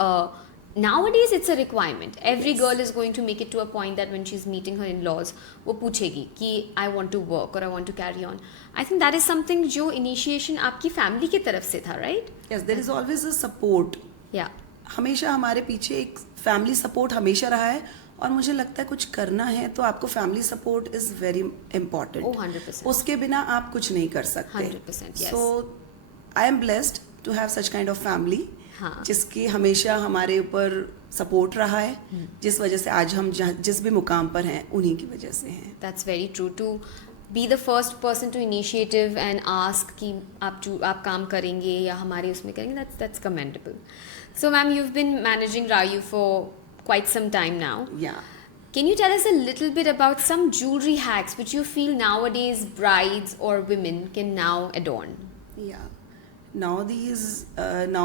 nowadays it's a requirement. Every girl is going to make it to a point that when she's meeting her in-laws, वो पूछेगी कि I want to work or I want to carry on. I think that is something जो initiation आपकी family की तरफ से था, right? Yes, there is always a support. Yeah. हमेशा हमारे पीछे एक फैमिली सपोर्ट हमेशा रहा है और मुझे लगता है कुछ करना है तो आपको family support is very important. Oh, 100%. उसके बिना आप कुछ नहीं कर सकते. 100%, yes. So I am blessed to have such kind of family हाँ. जिसकी हमेशा हमारे ऊपर सपोर्ट रहा है, जिस वजह से आज हम जिस भी मुकाम पर हैं उन्हीं की वजह से हैं. That's very true. To be the first person to initiative and ask कि आप काम करेंगे या हमारे उसमें करेंगे, that's commendable. So ma'am, you've been managing Rayu for quite some time now. Yeah. Can you tell us a little bit about some jewelry hacks which you feel nowadays brides or women can now adorn? Yeah. now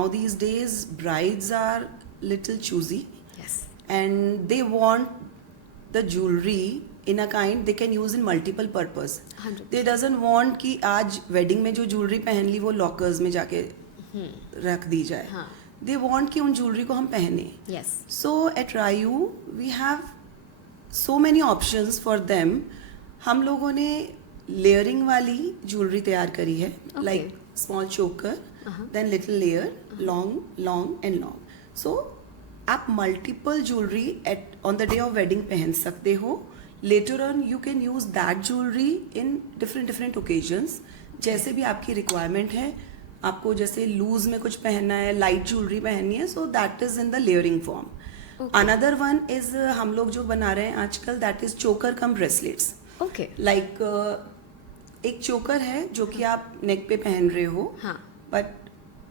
these days brides are little choosy, Yes. and they want the jewelry in a kind they can use in multiple purpose. 100%. They doesn't want कि आज wedding में जो jewelry पहन ली वो lockers में जाके रख दी जाए. हाँ. They want कि उन jewelry को हम पहने. Yes. So at Rayu we have so many options for them. हम लोगों ने layering वाली jewelry तैयार करी है. Okay. Like small choker, then little layer, long and long. So आप multiple jewellery at on the day of wedding पहन सकते हो. Later on you can use that jewellery in different occasions, जैसे भी आपकी रिक्वायरमेंट है. आपको जैसे लूज में कुछ पहनना है, लाइट ज्वेलरी पहननी है, सो that is in the layering form. Another one is हम लोग जो बना रहे हैं आजकल, दैट इज चोकर कम ब्रेसलेट्स. Okay. लाइक एक चोकर है जो कि आप नेक पे पहन रहे हो, हाँ. बट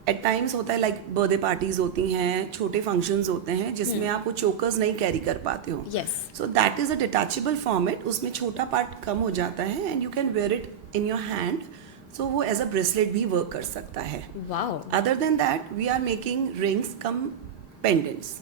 एट टाइम्स होता है लाइक बर्थडे पार्टीज होती हैं, छोटे फंक्शंस होते हैं जिसमें आप वो चोकर्स नहीं कैरी कर पाते हो. Yes. So that is a detachable format. उसमें छोटा पार्ट कम हो जाता है and you can wear it in your hand. So वो एज अ ब्रेसलेट भी वर्क कर सकता है. Wow. Other than that we are making rings cum pendants,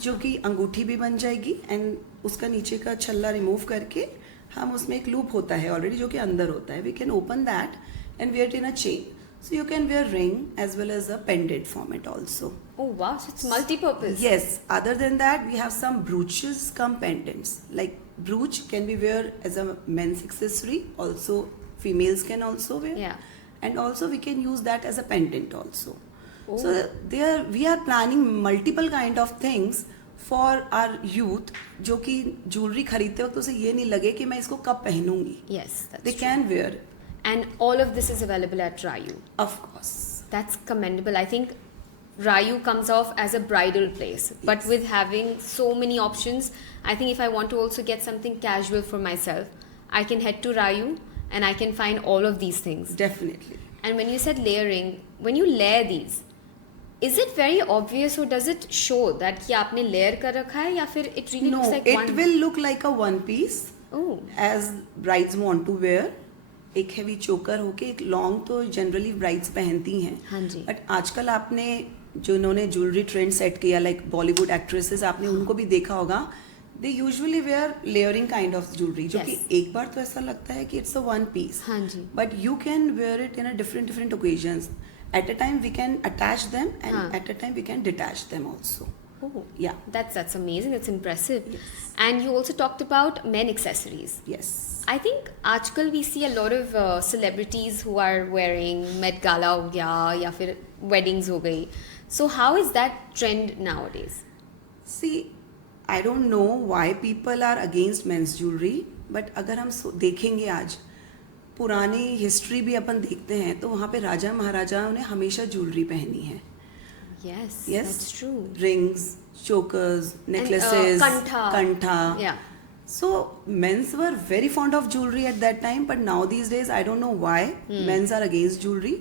जो कि अंगूठी भी बन जाएगी एंड उसका नीचे का छल्ला रिमूव करके हम उसमें एक लूप होता है ऑलरेडी जो कि अंदर होता है. We can open that and wear it in a chain. So you can wear ring as well as a pendant format also. Oh wow, so it's multi-purpose. Yes. Other than that, we have some brooches come pendants. Like brooch can be wear as a men's accessory. Also, females can also wear. Yeah. And also we can use that as a pendant also. Oh. So we are planning multiple kind of things for our youth. जो कि jewelry खरीदते वक्त उसे ये नहीं लगे कि मैं इसको कब पहनूंगी. Yes, that's They true. can wear. And all of this is available at Rayu. Of course. That's commendable. I think Rayu comes off as a bridal place, but Yes. with having so many options, I think if I want to also get something casual for myself, I can head to Rayu and I can find all of these things. Definitely. And when you said layering, when you layer these, is it very obvious or does it show that कि आपने layer कर रखा है या फिर it really No, looks like it one? will look like a one piece Oh, as brides want to wear. एक heavy चोकर होके, एक लॉन्ग तो जनरली ब्राइड्स पहनती हैं. हाँ जी. बट आजकल आपने जो इन्होंने ज्वेलरी ट्रेंड सेट किया, लाइक बॉलीवुड एक्ट्रेसेस, आपने उनको भी देखा होगा. They usually wear layering kind of jewellery, जो कि Yes. एक बार तो ऐसा लगता है कि इट्स अ वन पीस. हाँ जी. But you can wear it in a different occasions. At a time we can attach them हाँ. And at a time we can detach them also. Oh, Yeah. that's amazing. That's impressive. Yes. And you also talked about men accessories. Yes. I think आजकल we see a lot of celebrities who are wearing Met Gala हो गया या फिर weddings हो गई. So how is that trend nowadays? See, I don't know why people are against men's jewelry, but अगर हम देखेंगे आज पुरानी हिस्ट्री भी अपन देखते हैं तो वहाँ पे राजा महाराजाओं ने हमेशा ज्वेलरी पहनी है. Yes, Yes. that's true. Rings, chokers, necklaces, kantha. Yeah. So men's were very fond of jewelry at that time, but now these days I don't know why men's are against jewelry.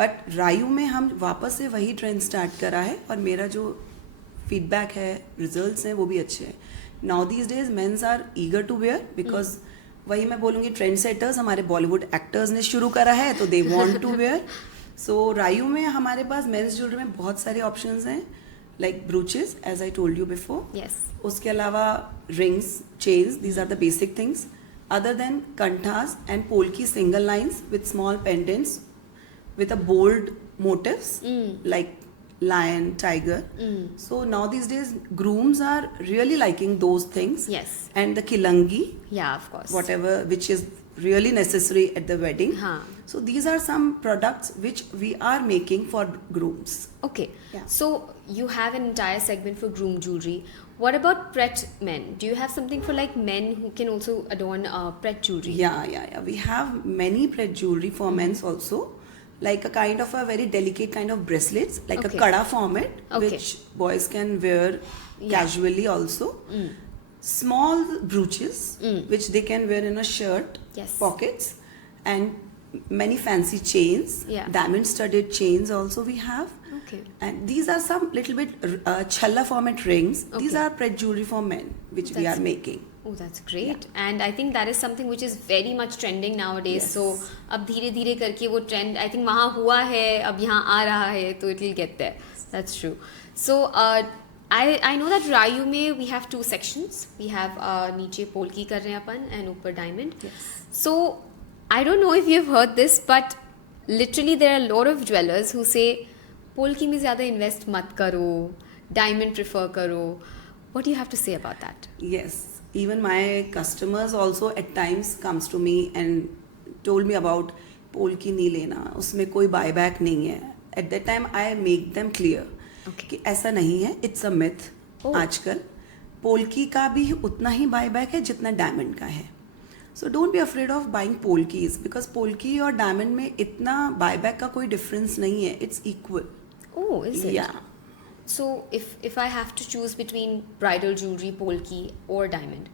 But Rayu में हम वापस से वही trend start करा है और मेरा जो फीडबैक है, रिजल्ट्स हैं वो भी अच्छे हैं. Now these days mens are eager to wear because वही मैं बोलूँगी ट्रेंड सेटर्स हमारे बॉलीवुड एक्टर्स ने शुरू करा है तो दे वांट टू वेयर. सो रायू में हमारे पास मेंस ज्वेलरी में बहुत सारे ऑप्शंस हैं, like brooches as I told you before. Yes. उसके अलावा rings, chains, these are the basic things. Other than kanthas and polki single lines with small pendants with a bold motifs like lion, tiger. So now these days grooms are really liking those things. Yes. And the kilangi, Yeah, of course. whatever, which is really necessary at the wedding. हाँ. So these are some products which we are making for grooms. Okay. Yeah. So you have an entire segment for groom jewelry. What about pret men? Do you have something for like men who can also adorn pret jewelry? Yeah. We have many pret jewelry for men's also. Like a kind of a very delicate kind of bracelets, like Okay. a kada format, Okay. which boys can wear casually also. Small brooches, which they can wear in a shirt, Yes. pockets, and many fancy chains, Yeah. diamond studded chains also we have. Okay. And these are some little bit challa format rings. These Okay. are pret jewelry for men, which we are That's- making. Oh, that's great. And I think that is something which is very much trending nowadays. Yes. So अब धीरे धीरे करके वो trend I think वहाँ हुआ है, अब यहाँ आ रहा है, तो it will get there. That's true. So I know that Rayu में we have two sections. We have नीचे polki कर रहे हैं अपन and ऊपर diamond. Yes. So I don't know if you've heard this, but literally there are a lot of jewelers who say polki में ज़्यादा invest मत करो, diamond prefer करो. What do you have to say about that? Yes, even my customers also at times comes to me and told me about polki नहीं लेना, उसमें कोई buyback नहीं है. At that time I make them clear Okay. कि ऐसा नहीं है, it's a myth. Oh. आजकल पोल्की का भी उतना ही बायबैक है जितना डायमंड का है. So don't be afraid of buying polkis because polki और डायमंड में इतना बायबैक का कोई डिफरेंस नहीं है. It's equal. Oh, is it? Yeah. So if I have to choose between bridal jewelry, polki or diamond,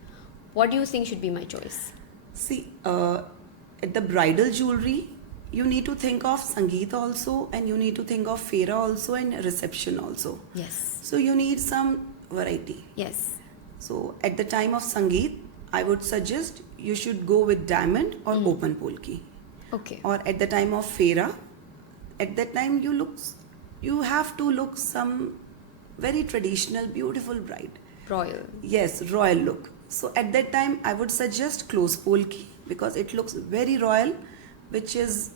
what do you think should be my choice? See, at the bridal jewelry, you need to think of Sangeet also, and you need to think of Fera also, and reception also. Yes. So you need some variety. Yes. So at the time of Sangeet, I would suggest you should go with diamond or open polki. Okay. Or at the time of Fera, at that time you have to look some very traditional, beautiful bride. Royal. Yes, royal look. So at that time, I would suggest close polki because it looks very royal, which is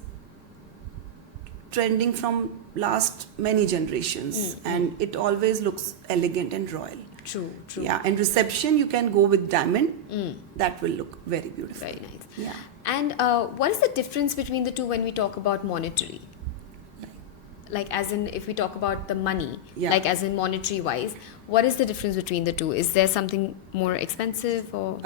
trending from last many generations, and it always looks elegant and royal. True. True. Yeah, and reception you can go with diamond. That will look very beautiful. Very nice. Yeah. And what is the difference between the two when we talk about monetary? Like as in if we talk about the money, Yeah. like as in monetary wise, what is the difference between the two? Is there something more expensive or?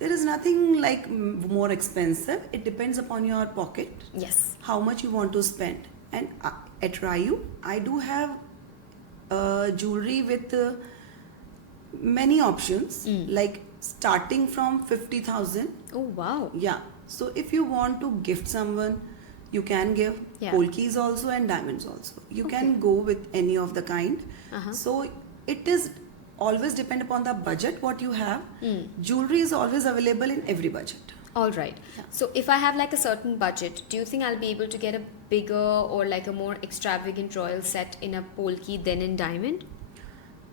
There is nothing like more expensive. It depends upon your pocket. Yes. How much you want to spend. And at Rayu, I do have jewelry with many options, like starting from 50,000. Oh wow. Yeah. So if you want to gift someone, you can give Yeah. polkis also and diamonds also. You can go with any of the kind. So it is always depend upon the budget what you have. Jewelry is always available in every budget. All right. So if I have like a certain budget, do you think I'll be able to get a bigger or like a more extravagant royal set in a polki than in diamond?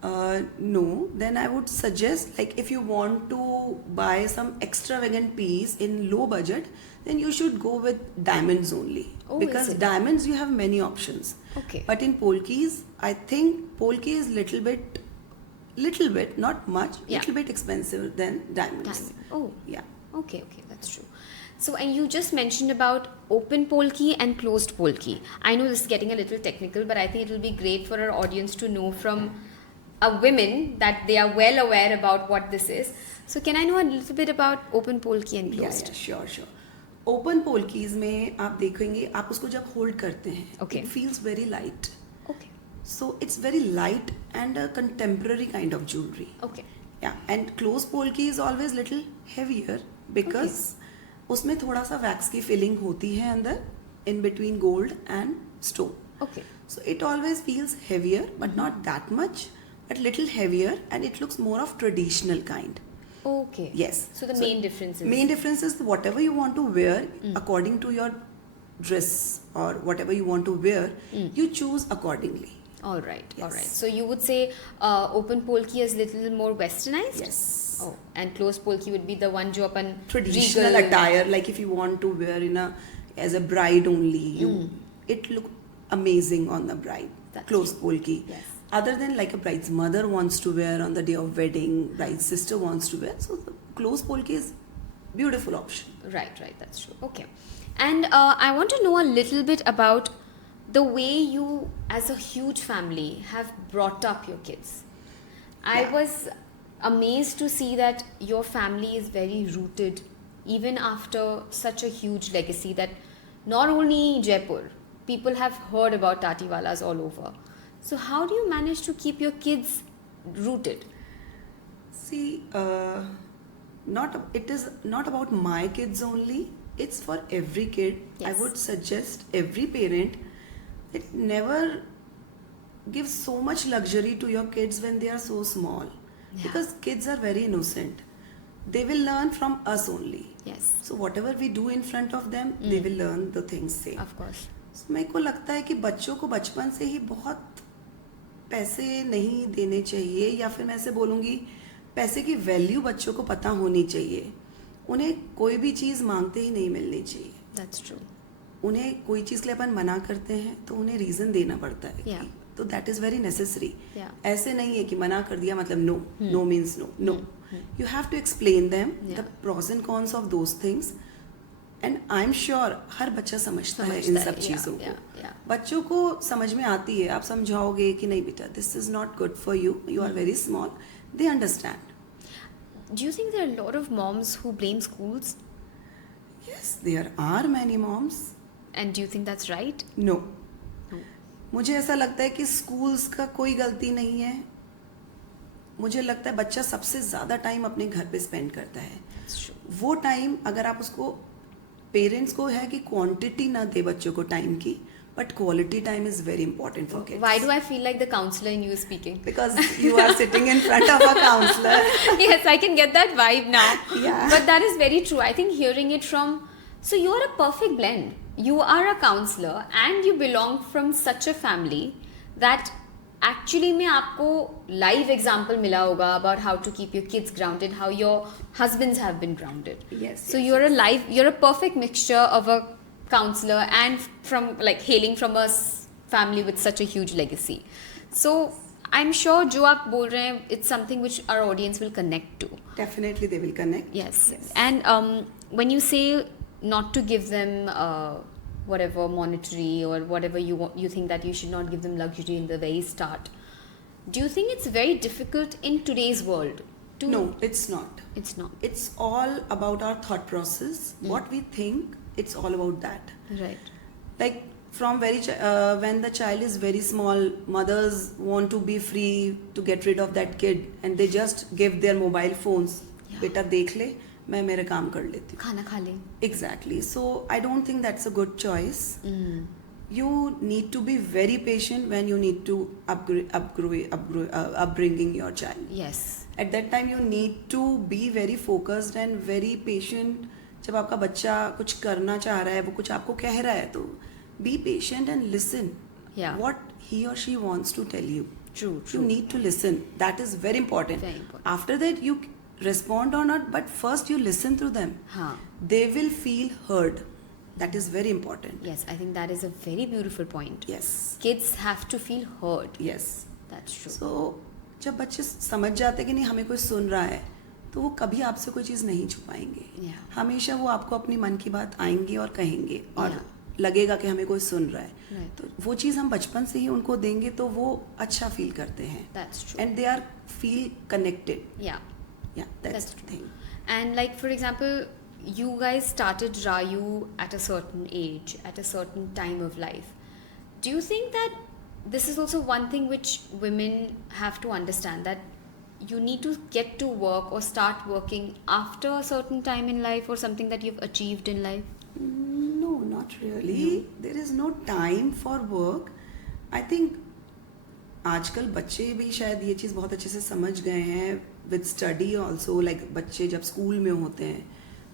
No, then I would suggest like if you want to buy some extravagant piece in low budget, then you should go with diamonds only. Oh, because is it? diamonds you have many options. Okay. But in polkis, I think polki is little bit, not much, Yeah. little bit expensive than diamonds. Diamond. Oh. Yeah. Okay, that's true. So, and you just mentioned about open polki and closed polki. I know this is getting a little technical, but I think it will be great for our audience to know from a women that they are well aware about what this is. So, can I know a little bit about open polki and closed? Yeah, sure. Open polkis में आप देखेंगे आप उसको जब hold करते हैं Okay. It feels very light Okay. so it's very light and a contemporary kind of jewelry. Okay. Yeah, and close polki is always little heavier because उसमें थोड़ा सा वैक्स की फिलिंग होती है अंदर in between gold and stone. Okay. So it always feels heavier but not that much, but little heavier, and it looks more of traditional kind. Okay. Yes. So the main difference is. Main difference is whatever you want to wear according to your dress or whatever you want to wear, you choose accordingly. All right. All Yes. right. So you would say open polki is little more westernized. Yes. Oh, and closed polki would be the one jo apan Traditional regal- attire, like if you want to wear as a bride only, it look amazing on the bride. That's Close true. polki. Yes. Other than like a bride's mother wants to wear on the day of wedding, bride's sister wants to wear. So the close polki is beautiful option. Right, that's true. Okay. And I want to know a little bit about the way you, as a huge family, have brought up your kids. I Yeah. was amazed to see that your family is very rooted, even after such a huge legacy that not only Jaipur, people have heard about Tatiwalas all over. So how do you manage to keep your kids rooted? See, it is not about my kids only. It's for every kid. I Yes. would suggest every parent that never give so much luxury to your kids when they are so small, Yeah. because kids are very innocent. they will learn from us only. Yes, So whatever we do in front of them, they will learn the things same. of course. So मेरे को लगता है कि बच्चों को बचपन से ही बहुत पैसे नहीं देने चाहिए, या फिर मैं ऐसे बोलूँगी पैसे की वैल्यू बच्चों को पता होनी चाहिए. उन्हें कोई भी चीज़ मांगते ही नहीं मिलनी चाहिए. That's true. उन्हें कोई चीज़ के लिए अपन मना करते हैं तो उन्हें रीज़न देना पड़ता है. Yeah. तो that is very necessary. Yeah. ऐसे नहीं है कि मना कर दिया मतलब no, no means no. No, you have to explain them the pros and cons of those things. And I am sure हर बच्चा समझता है इन समझता सब है, चीज़ों yeah, को. yeah. बच्चों को समझ में आती है. आप समझाओगे कि नहीं बेटा this is not good for you, you are very small, they understand. Do you think there are a lot of moms who blame schools? Yes, there are many moms. And do you think that's right? No, मुझे ऐसा लगता है कि schools का कोई गलती नहीं है. मुझे लगता है बच्चा सबसे ज़्यादा टाइम अपने घर पे स्पेंड करता है. That's true. वो टाइम अगर आप उसको, पेरेंट्स को है कि क्वांटिटी ना दे बच्चों को टाइम की, but quality time is very important for kids. Why do I feel like the counselor in you is speaking? Because you are sitting in front of a counselor. Yes, I can get that vibe now. Yeah. But that is very true. I think hearing it from, so you're a perfect blend. You are a counselor and you belong from such a family that actually में आपको live example मिला होगा about how to keep your kids grounded, how your husbands have been grounded. Yes, So yes, you're a perfect mixture of a counselor and from like hailing from a family with such a huge legacy. So I'm sure जो आप बोल रहे हैं, it's something which our audience will connect to. Definitely they will connect. Yes. And when you say not to give them whatever monetary or whatever you want, you think that you should not give them luxury in the very start. Do you think it's very difficult in today's world? No, it's not. It's not. It's all about our thought process. What we think, it's all about that. Right. Like from when the child is very small, mothers want to be free to get rid of that kid, and they just give their mobile phones. Yeah. बेटा देख ले, मैं मेरे काम कर लेती हूँ. खाना खा ले. Exactly. So I don't think that's a good choice. You need to be very patient when you need to upbringing your child. Yes. At that time you need to be very focused and very patient. जब आपका बच्चा कुछ करना चाह रहा है, वो कुछ आपको कह रहा है, तो be patient and listen. Yeah. What he or she wants to tell you. True. You need to listen. That is very important. Very important. After that you respond or not, but first you listen to them. हाँ. They will feel heard. That is very important. Yes, I think that is a very beautiful point. Yes. Kids have to feel heard. Yes. That's true. So जब बच्चे समझ जाते कि नहीं हमें कोई सुन रहा है, तो वो कभी आपसे कोई चीज़ नहीं छुपाएंगे. Yeah. हमेशा वो आपको अपनी मन की बात आएंगे और कहेंगे, और Yeah. लगेगा कि हमें कोई सुन रहा है. Right. तो वो चीज़ हम बचपन से ही उनको देंगे तो वो अच्छा फील करते हैं. That's true. And they are feel connected. Yeah. या that's That's the true. Thing. And like for example, you guys started Rayu at a certain age, at a certain time of life. Do you think that this is also one thing which women have to understand, that you need to get to work or start working after a certain time in life or something that you've achieved in life? No, not really. There is no time for work. I think आजकल बच्चे भी शायद ये चीज़ बहुत अच्छे से समझ गए हैं विद स्टडी ऑल्सो. लाइक बच्चे जब स्कूल में होते हैं,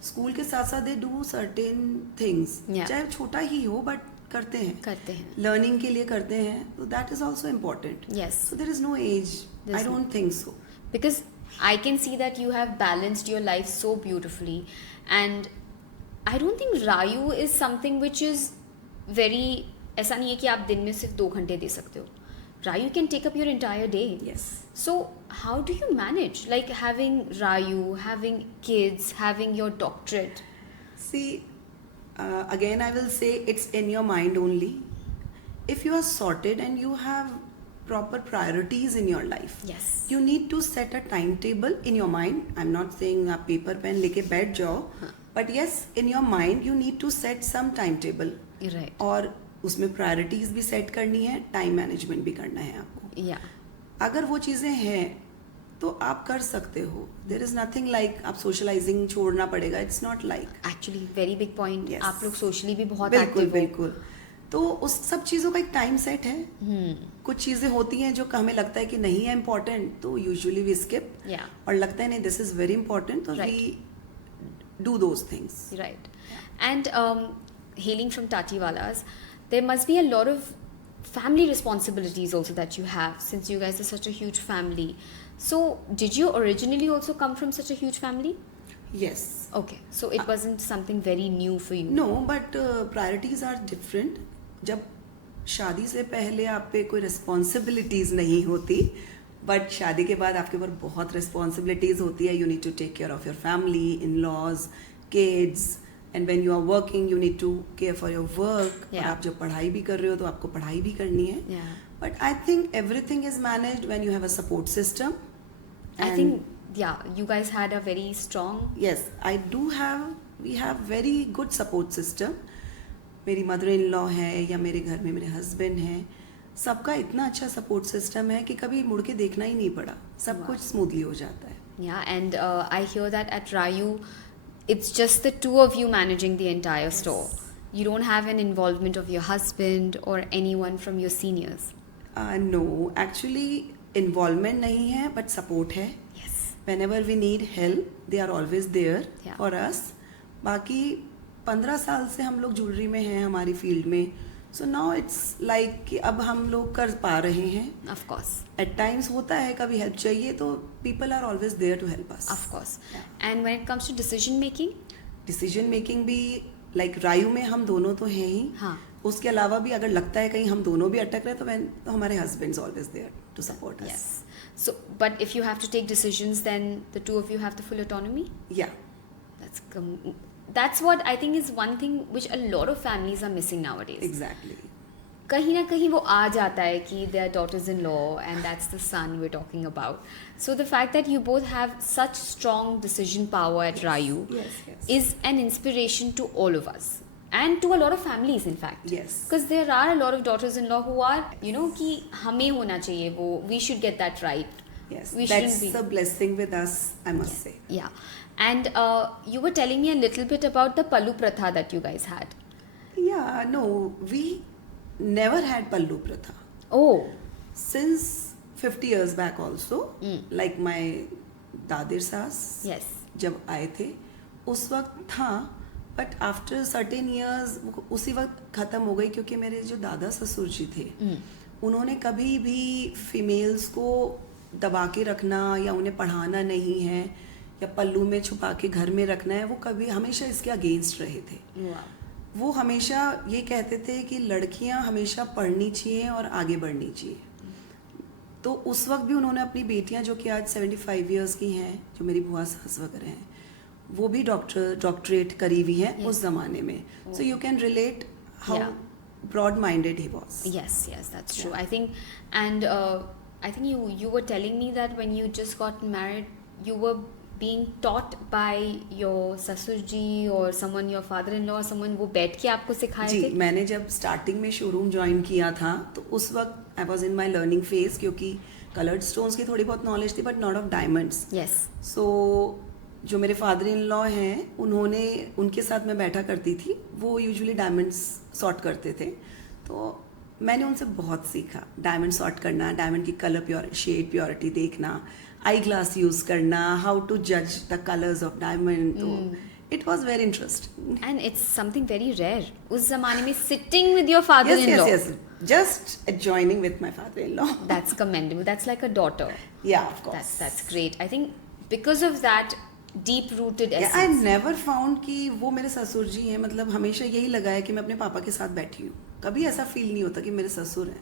स्कूल के साथ साथ they do certain things, Yeah. चाहे छोटा ही हो बट करते करते हैं. लर्निंग के लिए करते हैं. तो that is also important. Yes. So there is no age. There's I don't think so. Because I can see that you have balanced your life so beautifully, and I don't think Rayu is something which is very, ऐसा नहीं है कि आप दिन में सिर्फ 2 घंटे दे सकते हो. Rayu can take up your entire day. Yes. So how do you manage, like having Rayu, having kids, having your doctorate? See, again I will say it's in your mind only. If you are sorted and you have proper priorities in your life, Yes. you need to set a timetable in your mind. I'm not saying आप paper pen लेके बैठ जाओ, but yes, in your mind you need to set some timetable. Right. और उसमें priorities भी set करनी है, time management भी करना है आपको. Yeah. अगर वो चीज़ें हैं तो आप कर सकते हो. देर इज नथिंग लाइक आप सोशलाइजिंग छोड़ना पड़ेगा. It's not like. Actually, very big point. Yes. आप लोग socially भी बहुत बिल्कुल active हो. बिल्कुल. तो उस सब चीज़ों का एक टाइम सेट है. कुछ चीज़ें होती हैं जो हमें लगता है कि नहीं है इम्पोर्टेंट, तो यूजुअली वी स्किप. Yeah. और लगता है नहीं दिस इज़ वेरी इंपॉर्टेंट, तो we do those things. Right. And hailing from Tatiwalas, there must be a lot of family responsibilities also that you have, since you guys are such a huge family. So, did you originally also come from such a huge family? Yes. Okay, so it wasn't something very new for you. No but priorities are different. जब शादी से पहले आप पे कोई responsibilities नहीं होती, but शादी के बाद आपके ऊपर बहुत रिस्पॉन्सिबिलिटीज होती है. You need to take care of your family, in laws, kids, and when you are working you need to care for your work. और Yeah. आप जब पढ़ाई भी कर रहे हो तो आपको पढ़ाई भी करनी है. Yeah. But I think everything is managed when you have a support system. I think, yeah, you guys had a very strong. Yes, we have very good support system. मेरी मदर इन लॉ है या मेरे घर में मेरे husband हैं, सबका इतना अच्छा सपोर्ट सिस्टम है कि कभी मुड़ के देखना ही नहीं पड़ा. सब कुछ स्मूथली हो जाता है. Yeah, and I hear that at Rayu, it's just the two of you managing the entire store. You don't have an involvement of your husband or anyone from your seniors. No actually involvement नहीं है but support है. Yes. Whenever we need help, they are always there Yeah. for us. बाकी 15 साल से हम लोग jewellery में हैं, हमारी फील्ड में. सो नाउ इट्स लाइक कि अब हम लोग कर पा रहे हैं. Of course. एट टाइम्स होता है कभी हेल्प चाहिए तो people are always there to help us. Of course. And when it comes to decision making, decision making भी लाइक रायू में हम दोनों तो हैं ही. हाँ. उसके अलावा भी अगर लगता है कहीं हम दोनों भी अटक रहे तो हमारे husbands always there to support us. yes. So, but if you have to take decisions, then the two of you have the full autonomy. या That's what I think is one thing which a lot of families are missing nowadays. Exactly. कहीं ना कहीं वो आ जाता है कि they are daughters in law and that's the son we're talking about. So the fact that you both have such strong decision power at Rayu Yes, yes. is an inspiration to all of us and to a lot of families in fact. Yes. Because there are a lot of daughters in law who are, you know, कि हमें होना चाहिए वो, we should get that right. Yes, We that's shouldn't be. the blessing with us, I must say. Yeah. And you were telling me a little bit about the Pallu Pratha that you guys had. Yeah, no, we never had Pallu Pratha. Oh. Since 50 years back also, like my दादिर सास Yes. जब आए थे उस वक्त था, but after certain years उसी वक्त ख़त्म हो गई क्योंकि मेरे जो दादा ससुर जी थे उन्होंने कभी भी फीमेल्स को दबा के रखना या उन्हें पढ़ाना नहीं है या पल्लू में छुपा के घर में रखना है, वो कभी हमेशा इसके अगेंस्ट रहे थे. Wow. वो हमेशा ये कहते थे कि लड़कियां हमेशा पढ़नी चाहिए और आगे बढ़नी चाहिए. तो उस वक्त भी उन्होंने अपनी बेटियां जो कि आज 75 इयर्स की हैं, जो मेरी बुआ सास वगैरह हैं, वो भी डॉक्टरेट करी हुई हैं उस ज़माने में. So you can relate how Yeah. Broad minded he was. Yes, that's true. I think, and I think you were telling me that when you just got married, you were being taught by your ससुर जी or someone, your father-in-law, someone, वो बैठ के आपको सिखाए जी, थे? मैंने जब starting में शोरूम ज्वाइन किया था तो उस वक्त I was in my learning phase, क्योंकि कलर्ड स्टोन्स की थोड़ी बहुत नॉलेज थी but not of diamonds. Yes. सो जो मेरे फादर इन लॉ हैं उन्होंने, उनके साथ मैं बैठा करती थी, वो यूजुअली डायमंड्स सॉर्ट करते थे. तो मैंने उनसे बहुत सीखा डायमंड सॉर्ट करना, डायमंड की कलर शेड प्योरिटी देखना, आई ग्लास यूज करना, हाउ टू जज द कलर्स ऑफ डायमंड. तो it was very interesting. And it's something very rare. उस जमाने में sitting with your Yes, father-in-law. yes, yes. Just joining with my father-in-law. That's commendable. That's like a daughter. Yeah, of course. That's great. I think because of that deep-rooted Yeah, I essence. never found कि वो मेरे ससुर जी हैं. मतलब हमेशा यही लगा है कि मैं अपने पापा के साथ बैठी हूँ. कभी ऐसा फील नहीं होता कि मेरे ससुर हैं.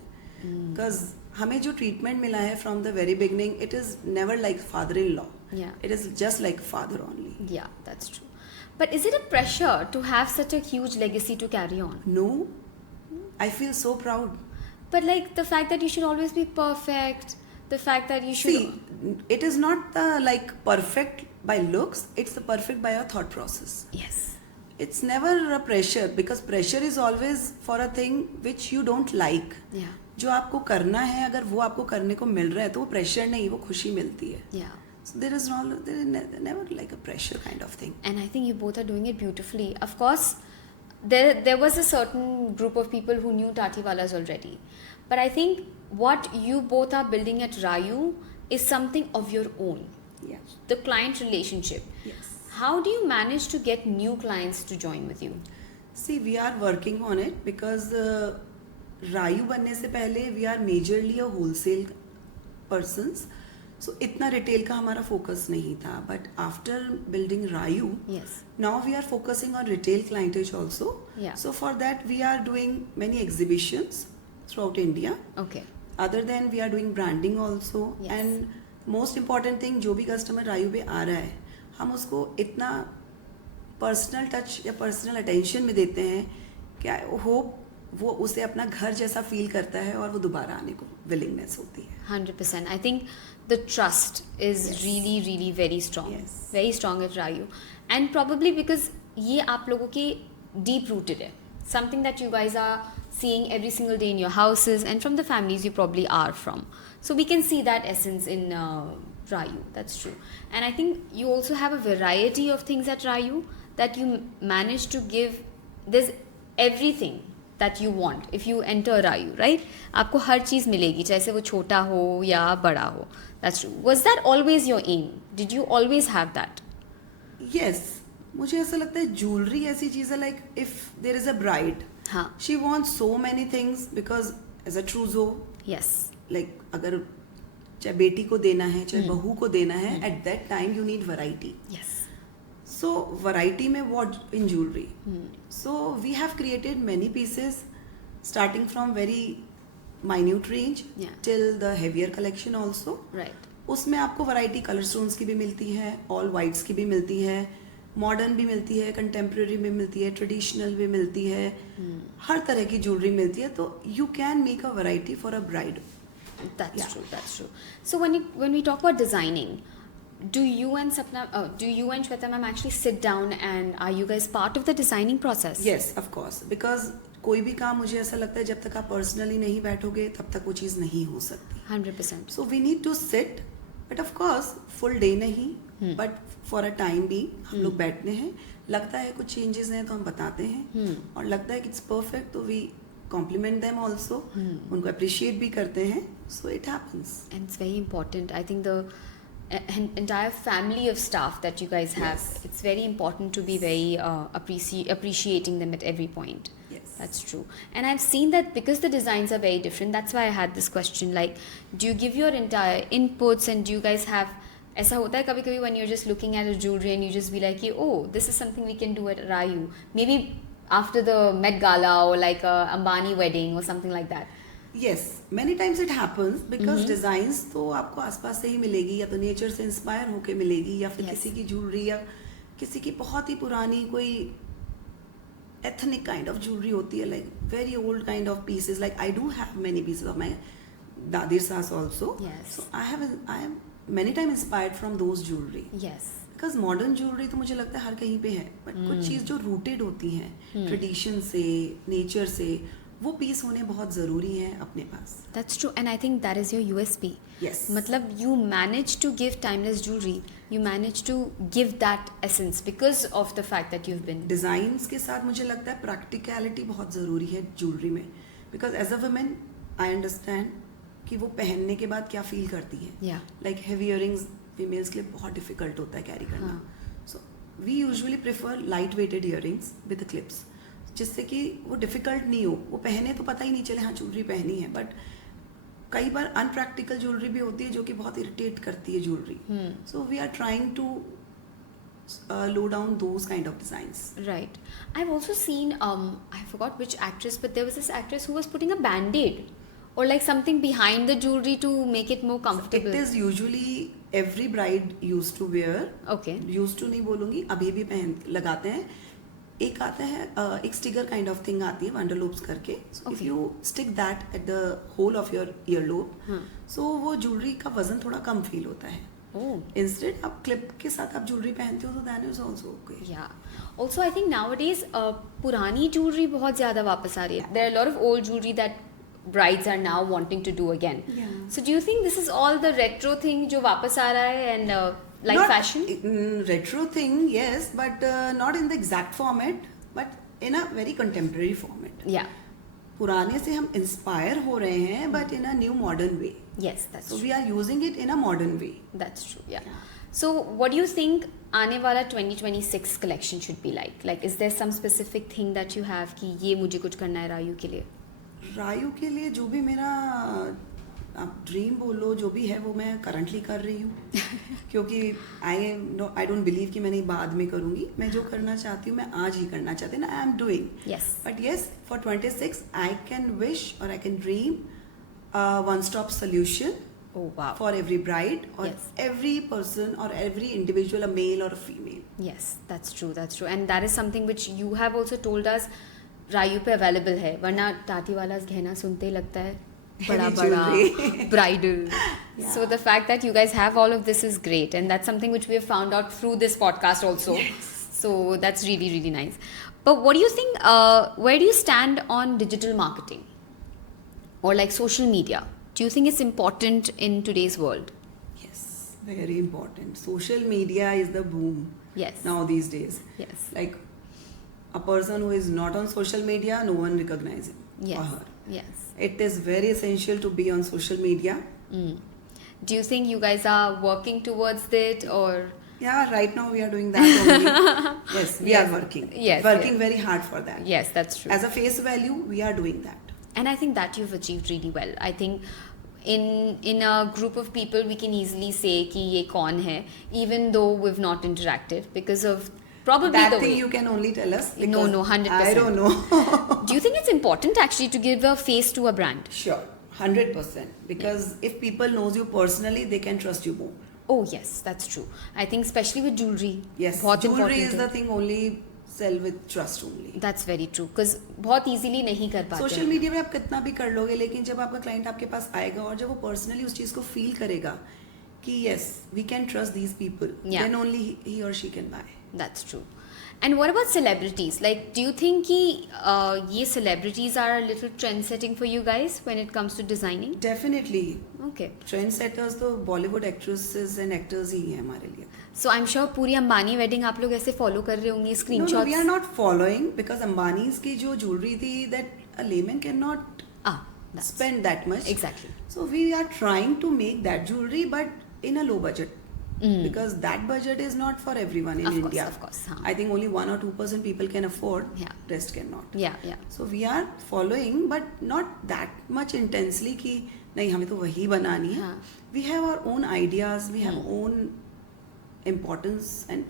Because हमें जो ट्रीटमेंट मिला है from the very beginning, it is never like father in law. Yeah. It is just like father only. Yeah, that's true. But is it a pressure to have such a huge legacy to carry on? No, I feel so proud. But like the fact that you should always be perfect, the fact that you should. See, it is not the like perfect by looks, it's the perfect by your thought process. Yes. It's never a pressure, because pressure is always for a thing which you don't like. Yeah. जो आपको करना है, अगर वो आपको करने को मिल रहा है तो वो प्रेशर नहीं, वो खुशी मिलती है. Yeah. So there is never like a pressure kind of thing. And I think you both are doing it beautifully. Of course, there was a certain group of people who knew Tatiwalas already, but I think what you both are building at Rayu is something of your own. Yeah. The client relationship. Yes. How do you manage to get new clients to join with you? See, we are working on it because Rayu बनने से पहले we are majorly a wholesale persons. So इतना retail का हमारा focus नहीं था. But after building Rayu, Yes. now we are focusing on retail clientage also. Yeah. So for that we are doing many exhibitions throughout India. Okay. Other than we are doing branding also. Yes. And most important thing, जो भी customer Rayu पे आ रहा है, हम उसको इतना personal touch या personal attention में देते हैं कि आई होप वो उसे अपना घर जैसा फील करता है और वो दोबारा आने को विलिंगनेस होती है. 100%. I think the trust is really very strong. Yes. Very strong at Rayu. And probably because ये आप लोगों के deep rooted है. Something that you guys are seeing every single day in your houses and from the families you probably are from. So we can see that essence in Rayu. That's true. And I think you also have a variety of things at Rayu that you manage to give. There's everything that you want if you enter Rayu, right? आपको हर चीज़ मिलेगी, चाहे से वो छोटा हो या बड़ा हो. That's true. Was that always your aim? Did you always have that? Yes. मुझे ऐसा लगता है ज्वेलरी ऐसी चीज़ है, like if there is a bride, हाँ. She wants so many things because as a trousseau, Yes. Like अगर चाहे बेटी को देना है चाहे बहू को देना है, at that time you need variety. Yes. So variety में what in jewelry. So we have created many pieces starting from very minute range Yeah. till the heavier collection also. Right. उसमें आपको variety color stones की भी मिलती है, all whites की भी मिलती है, modern भी मिलती है, contemporary भी मिलती है, traditional भी मिलती है, हर तरह की jewelry मिलती है. तो you can make a variety for a bride. That's Yeah. true. That's true. So when we talk about designing, do you and Shweta ma'am actually sit down and are you guys part of the designing process? Yes, of course. Because कोई भी काम मुझे ऐसा लगता है जब तक आप पर्सनली नहीं बैठोगे तब तक वो चीज़ नहीं हो सकती. 100%. So we need to sit, but of course full day नहीं, बट फॉर अ टाइम भी हम लोग बैठते हैं. लगता है कुछ चेंजेस हैं तो हम बताते हैं, और लगता है कि इट्स परफेक्ट तो वी कॉम्प्लीमेंट देम ऑल्सो, उनको अप्रिशिएट भी करते हैं. So it happens. And it's very important. I think the entire family of staff that you guys have, Yes. it's very important to be very appreciating them at every point. Yes. That's true. And I've seen that because the designs are very different, that's why I had this question, like, do you give your entire inputs and do you guys have, ऐसा होता है कभी कभी when you're just looking at a jewelry and you just be like, oh, this is something we can do at Rayu, maybe after the Met Gala or like a Ambani wedding or something like that. Yes, many times it happens because designs तो आपको आसपास से ही मिलेगी, या तो nature से inspire होके मिलेगी, या फिर Yes. किसी की ज्वेलरी या किसी की बहुत ही पुरानी कोई एथनिक काइंड ऑफ ज्वेलरी होती है, like very old kind of pieces. Like I do have many pieces of my दादीर सास also. Yes. So I am many time inspired from those jewellery. Yes. Because modern jewellery तो मुझे लगता है हर कहीं पे है, बट कुछ चीज़ जो रूटेड होती हैं ट्रेडिशन से, नेचर से, वो पीस होने बहुत ज़रूरी है अपने पास. That's true, and I think that is your USP. Yes. मतलब you manage to give timeless jewelry. You manage to give that essence because of the fact that you've been. Designs के साथ मुझे लगता है प्रैक्टिकलिटी बहुत ज़रूरी है jewellery में, because as a women I understand कि वो पहनने के बाद क्या फील करती है. Yeah. Like heavy earrings females के लिए बहुत डिफिकल्ट होता है कैरी करना. So we usually prefer light weighted earrings with clips, जिससे कि वो डिफिकल्ट नहीं हो, वो पहने तो पता ही नहीं चले हाँ ज्वेलरी पहनी है. बट कई बार अनप्रैक्टिकल ज्वेलरी भी होती है जो कि बहुत इरिटेट करती है jewellery. So we are trying to low down those kind of designs. Right. I've also seen, I forgot which actress, but there was this actress who was putting a band-aid or like something behind the jewelry to make it more comfortable. It is usually every bride used to wear. Okay. Used to नहीं बोलूँगी, अभी भी पहन लगाते हैं. एक आता है एक स्टिकर काइंड ऑफ थिंग आती है वंडरलोब्स करके. If you stick that at the hole of your earlobe, so वो ज्वेलरी का वजन थोड़ा कम फील होता है. इंस्टेड आप क्लिप के साथ आप ज्वेलरी पहनते हो तो that is also okay. Yeah. Also, I think nowadays पुरानी jewelry बहुत ज़्यादा वापस आ रही है. There are a lot of old jewelry that brides are now wanting to do again. Yeah. So do you think this is all the retro thing जो वापस आ रहा है and like Not fashion? retro thing, yes, but not in the exact format. But in a very contemporary format. Yeah. पुराने से हम inspire हो रहे हैं but in a new modern way. Yes, that's So true. we are using it in a modern way. That's true. Yeah. So, what do you think आने वाला 2026 collection should be like? Like, is there some specific thing that you have कि ये मुझे कुछ करना है रायू के लिए? रायू के लिए जो भी मेरा आप ड्रीम बोलो जो भी है वो मैं करंटली कर रही हूँ क्योंकि आई डोंट बिलीव कि मैंने बाद में करूँगी. मैं जो करना चाहती हूँ मैं आज ही करना चाहती हूँ ना. I am doing. Yes. But yes for 26 I can wish और I can dream one stop solution Oh wow. for every bride or Yes. every person or every individual, a male or a female. Yes, that's true. That's true. And that is something which you have also told us. Rayu पे available है वरना टाटी वाला गहना सुनते ही लगता है बड़ा jewelry. बड़ा bridal. So the fact that you guys have all of this is great, and that's something which we have found out through this podcast also. So that's really really nice. But what do you think? Where do you stand on digital marketing or like social media? Do you think it's important in today's world? Yes, very important. Social media is the boom Yes. now these days. Yes. Like a person who is not on social media, no one recognizes him or Yes. her. Yes. It is very essential to be on social media. Do you think you guys are working towards it or? Yeah, right now we are doing that only. Yes, we are working. Yes, Working yes. very hard for that. Yes, that's true. As a face value, we are doing that. And I think that you've achieved really well. I think in a group of people we can easily say कि ये कौन है, even though we've not interacted because of probably That the thing way. you can only tell us. No, Because no, 100%. I don't know. Do you think it's important actually to give a face to a brand? Sure, 100%. Because if people knows you personally, they can trust you more. Oh yes, that's true. I think especially with jewelry. Yes, बहुत jewelry important is है. the thing only sell with trust only. That's very true. Because बहुत easily नहीं कर पाते. Social media पे आप कितना भी कर लोगे लेकिन जब आपका क्लाइंट आपके पास आएगा और जब वो पर्सनली उस चीज को फील करेगा कि yes we can trust these people Yeah. Then only he और she can buy. That's true. And what about celebrities? Like, do you think कि ये celebrities are a little trend setting for you guys when it comes to designing? Definitely Okay. Trend setters तो Bollywood actresses and actors ही हैं हमारे लिए. So I'm sure पूरी Ambani wedding आप लोग ऐसे फॉलो कर रहे होंगे No, screenshots. we are not following because Ambani's की जो jewelry थी that a layman cannot That's spend that much. exactly. So we are trying to make that jewelry but in a low budget. Because that budget is not for everyone in Of course, India. of course, हाँ. I think only 1 or 2% people can afford. Yeah. Rest cannot. Yeah. So we are following, but not that much intensely कि नहीं हमें तो वही बनानी है. हाँ. We have our own ideas. We have own importance and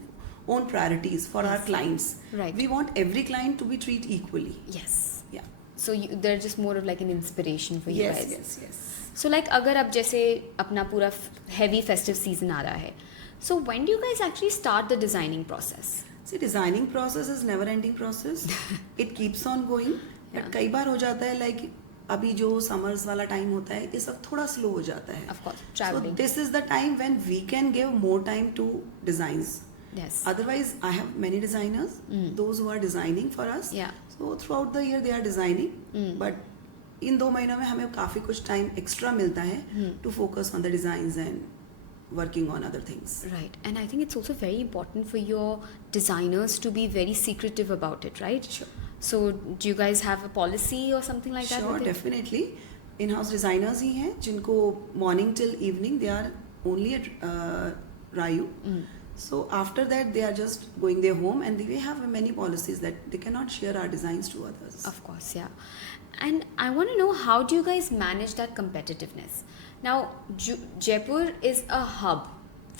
own priorities for our clients. Right. We want every client to be treated equally. Yes. Yeah. So they're just more of like an inspiration for you guys. Yes. So like अगर अब जैसे अपना पूरा heavy festive season आ रहा है, so when do you guys actually start the designing process? See, designing process is never ending process. It keeps on going. Yeah. But कई बार हो जाता है like अभी जो summers वाला time होता है इस वक्त थोड़ा slow हो जाता है. Of course, So traveling. this is the time when we can give more time to designs. Yes. Otherwise, I have many designers, those who are designing for us. Yeah. So throughout the year they are designing. But इन 2 महीनों में हमें काफ़ी कुछ time extra मिलता है to focus on the designs and working on other things. Right. And I think it's also very important for your designers to be very secretive about it, right? Sure. So do you guys have a policy or something like that? Sure, with it? definitely. In-house designers ही हैं जिनको morning till evening they are only at Rayu. So after that they are just going their home and they have many policies that they cannot share our designs to others. Of course, yeah. And I want to know, how do you guys manage that competitiveness? Now, Jaipur is a hub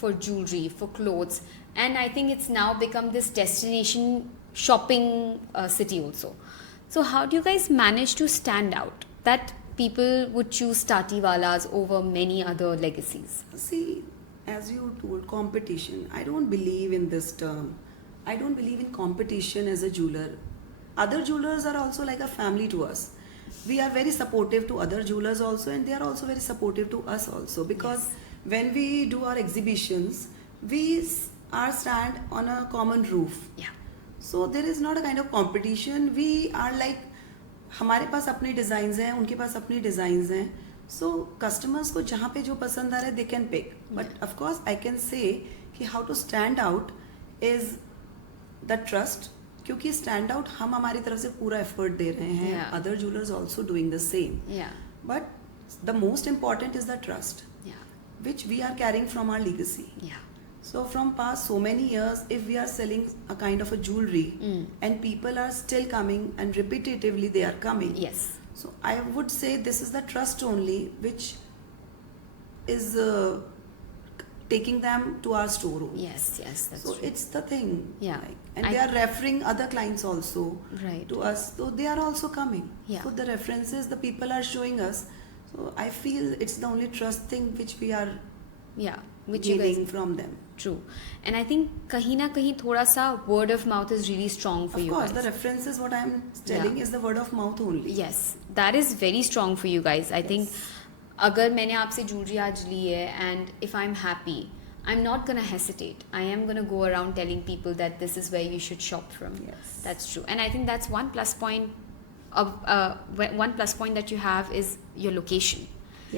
for jewelry, for clothes, and I think it's now become this destination shopping city also. So how do you guys manage to stand out that people would choose Tatiwalas over many other legacies? See, as you told, competition. I don't believe in this term. I don't believe in competition as a jeweler. Other jewelers are also like a family to us. We are very supportive to other jewelers also, and they are also very supportive to us also, because when we do our exhibitions, we are stand on a common roof. Yeah. So there is not a kind of competition. We are like, हमारे पास अपने designs हैं, उनके पास अपनी designs हैं. So customers को जहाँ पे जो पसंद आ रहा है, they can pick. But of course, I can say कि how to stand out is the trust क्योंकि स्टैंड आउट हम हमारी तरफ से पूरा एफर्ट दे रहे हैं, Yeah. Other jewellers also doing the same, Yeah. But the most important is the trust Yeah. which we are carrying from our legacy. Yeah. So from past so many years, if we are selling a kind of a jewelry and people are still coming and repetitively they are coming. Yes. So I would say this is the trust only which is taking them to our storeroom. Yes. Yes. That's So true. it's the thing. Yeah. And they are referring other clients also Right. to us. So they are also coming. Yeah. So the references the people are showing us. So I feel it's the only trust thing which we are Yeah. Which you guys. gaining from them. True. And I think कहीं ना कहीं थोड़ा सा word of mouth is really strong for Of you course, guys. the references what I am telling is the word of mouth only. Yes, that is very strong for you guys. I think अगर मैंने आपसे jewelry आज ली है and if I'm happy, I'm not gonna hesitate. I am gonna go around telling people that this is where you should shop from. Yes. That's true. And I think that's one plus point that you have is your location.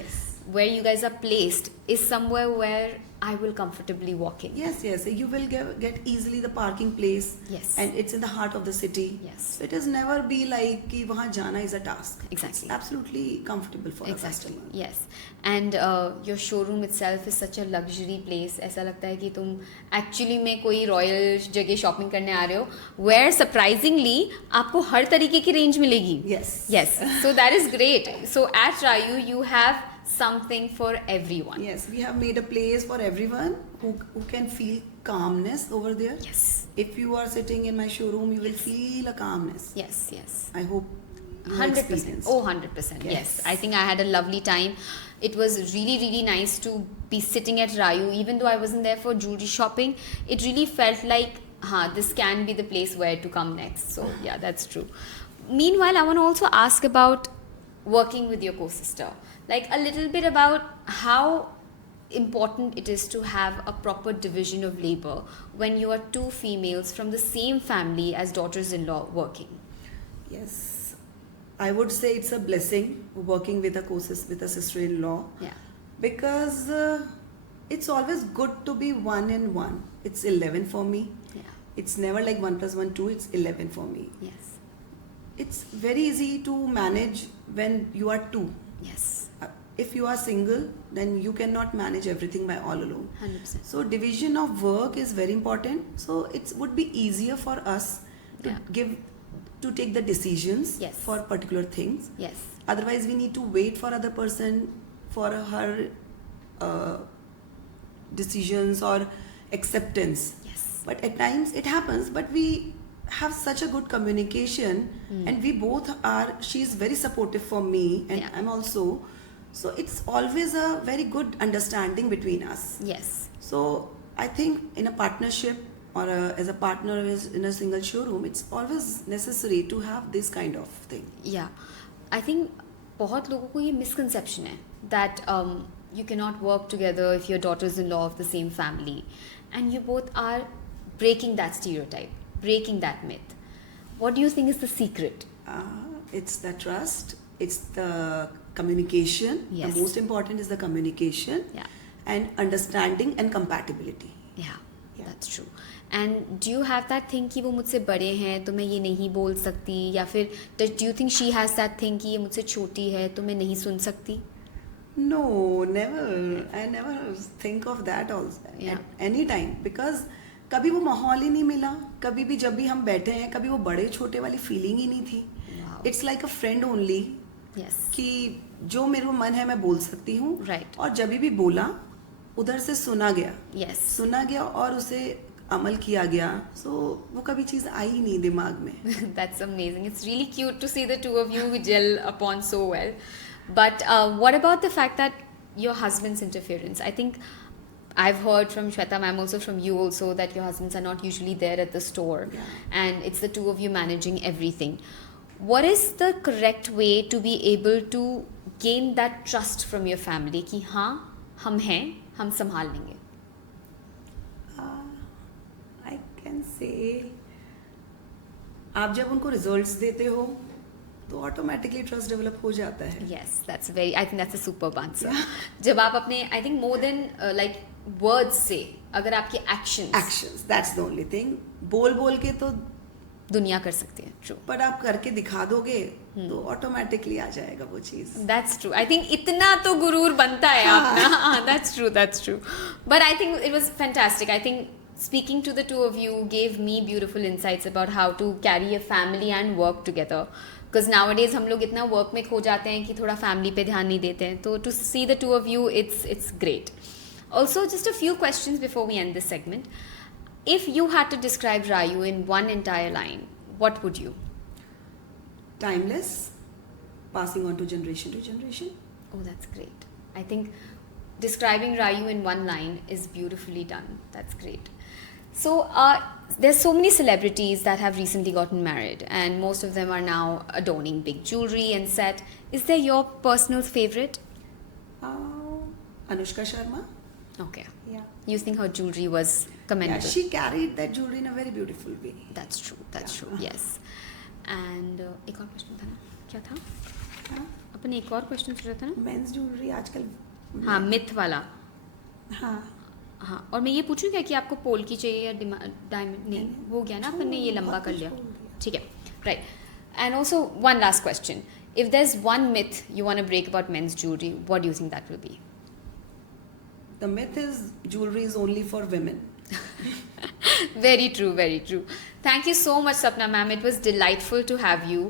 Yes. Where you guys are placed is somewhere where I will comfortably walk in. Yes, yes. You will get easily the parking place. Yes. And it's in the heart of the city. Yes. So it is never be like कि वहाँ जाना is a task. Exactly. It's absolutely comfortable for a Exactly. customer. Yes. And your showroom itself is such a luxury place. ऐसा लगता है कि तुम actually में कोई रॉयल जगह शॉपिंग करने आ रहे हो, where surprisingly आपको हर तरीके की रेंज मिलेगी. Yes. Yes. So that is great. So at Rayu you have something for everyone. Yes, we have made a place for everyone who can feel calmness over there. Yes. If you are sitting in my showroom, you will feel a calmness. Yes. Yes. I hope you 100%. experienced. Oh, 100%. Yes. Yes. I think I had a lovely time. It was really, really nice to be sitting at Rayu. Even though I wasn't there for jewelry shopping, it really felt like, this can be the place where to come next. So, yeah, that's true. Meanwhile, I want to also ask about working with your co-sister. Like a little bit about how important it is to have a proper division of labor when you are two females from the same family as daughters-in-law working. Yes, I would say it's a blessing working with a sister-in-law. Yeah. Because it's always good to be 1 and 1. It's 11 for me. Yeah. It's never like 1 plus 1 2. It's 11 for me. Yes. It's very easy to manage when you are two. Yes. If you are single, then you cannot manage everything by all alone. 100%. So division of work is very important. So it would be easier for us to Yeah. take the decisions Yes. for particular things. Yes. Otherwise, we need to wait for other person for her decisions or acceptance. Yes. But at times it happens. But we have such a good communication, and we both are. She's very supportive for me, and Yeah. I'm also. So it's always a very good understanding between us. Yes. So I think in a partnership or as a partner in a single showroom, it's always necessary to have this kind of thing. Yeah. I think बहुत लोगों को ये misconception है that you cannot work together if you're daughters-in-law of the same family, and you both are breaking that stereotype, breaking that myth. What do you think is the secret? It's the trust, it's the communication. Yes. The most important is the communication. Yeah. And understanding and compatibility. Yeah, Yeah. that's true. And do you have that thing कि वो मुझसे बड़े हैं तो मैं ये नहीं बोल सकती, या फिर do you think she has that thing कि ये मुझसे छोटी है तो मैं नहीं सुन सकती? No, never. I never think of that also Yeah. at any time, because कभी वो माहौल ही नहीं मिला. कभी भी जब भी हम बैठे हैं, कभी वो बड़े छोटे वाली फीलिंग ही नहीं थी. Wow. It's like a friend only. Yes. कि जो मेरे मन है मैं बोल सकती हूँ. Right. और जब भी बोला उधर से सुना गया. Yes. सुना गया और उसे अमल किया गया. So वो कभी चीज़ आई ही नहीं दिमाग में. That's amazing. It's really cute to see the two of you gel upon so well. But what about the fact that your husband's interference? I think I've heard from Shweta ma'am, also from you also, that your husbands are not usually there at the store. Yeah. And it's the two of you managing everything. What is the correct way to be able to gain that trust from your family कि हाँ हम हैं, हम संभाल लेंगे? I can say आप जब उनको रिजल्ट्स देते हो तो ऑटोमेटिकली ट्रस्ट डेवलप हो जाता है. Yes, I think that's a superb answer. जब आप अपने, I think more than like words से, अगर आपके actions. Actions, that's the only thing. बोल बोल के तो दुनिया कर सकती है. True. पर आप करके दिखा दोगे तो ऑटोमेटिकली आ जाएगा वो चीज. That's true. I think इतना तो गुरूर बनता है अपना. That's true. That's true. But I think it was fantastic. I think speaking to the two of you gave me beautiful insights about how to carry a family and work together. Because nowadays हम लोग इतना work में खो जाते हैं कि थोड़ा family पे ध्यान नहीं देते हैं. तो to see the two of you, it's great. Also, just a few questions before we end this segment. If you had to describe Rayu in one entire line, what would you? Timeless, passing on to generation. Oh, that's great. I think describing Rayu in one line is beautifully done. That's great. So, there's so many celebrities that have recently gotten married, and most of them are now adorning big jewelry and set. Is there your personal favorite? Anushka Sharma. Okay. Yeah. You think her jewelry was commendable? Yeah, she carried that jewelry in a very beautiful way. That's true. That's true. Yes. And एक और question था ना? क्या था? हाँ? अपन एक और question पूछ रहा था ना? मेंस ज्वेलरी आजकल. हाँ, मिथ वाला. हाँ. हाँ, और मैं ये पूछूं क्या कि आपको पोल की चाहिए या डायमंड? नहीं, हो गया ना, अपन ने ये लंबा कर लिया. ठीक है, right. And also one last question. If there is one myth you want to break about mens jewellery, what do you think that will be? The myth is jewelry is only for women. Very true, very true. Thank you so much, Sapna ma'am. It was delightful to have you.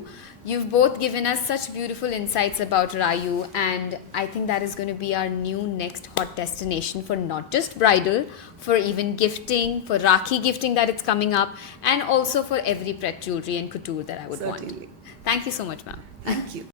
You've both given us such beautiful insights about Rayu, and I think that is going to be our new next hot destination for not just bridal, for even gifting, for Rakhi gifting that it's coming up, and also for every pet jewelry and couture that I would Certainly. want. Thank you so much, ma'am. Thank you.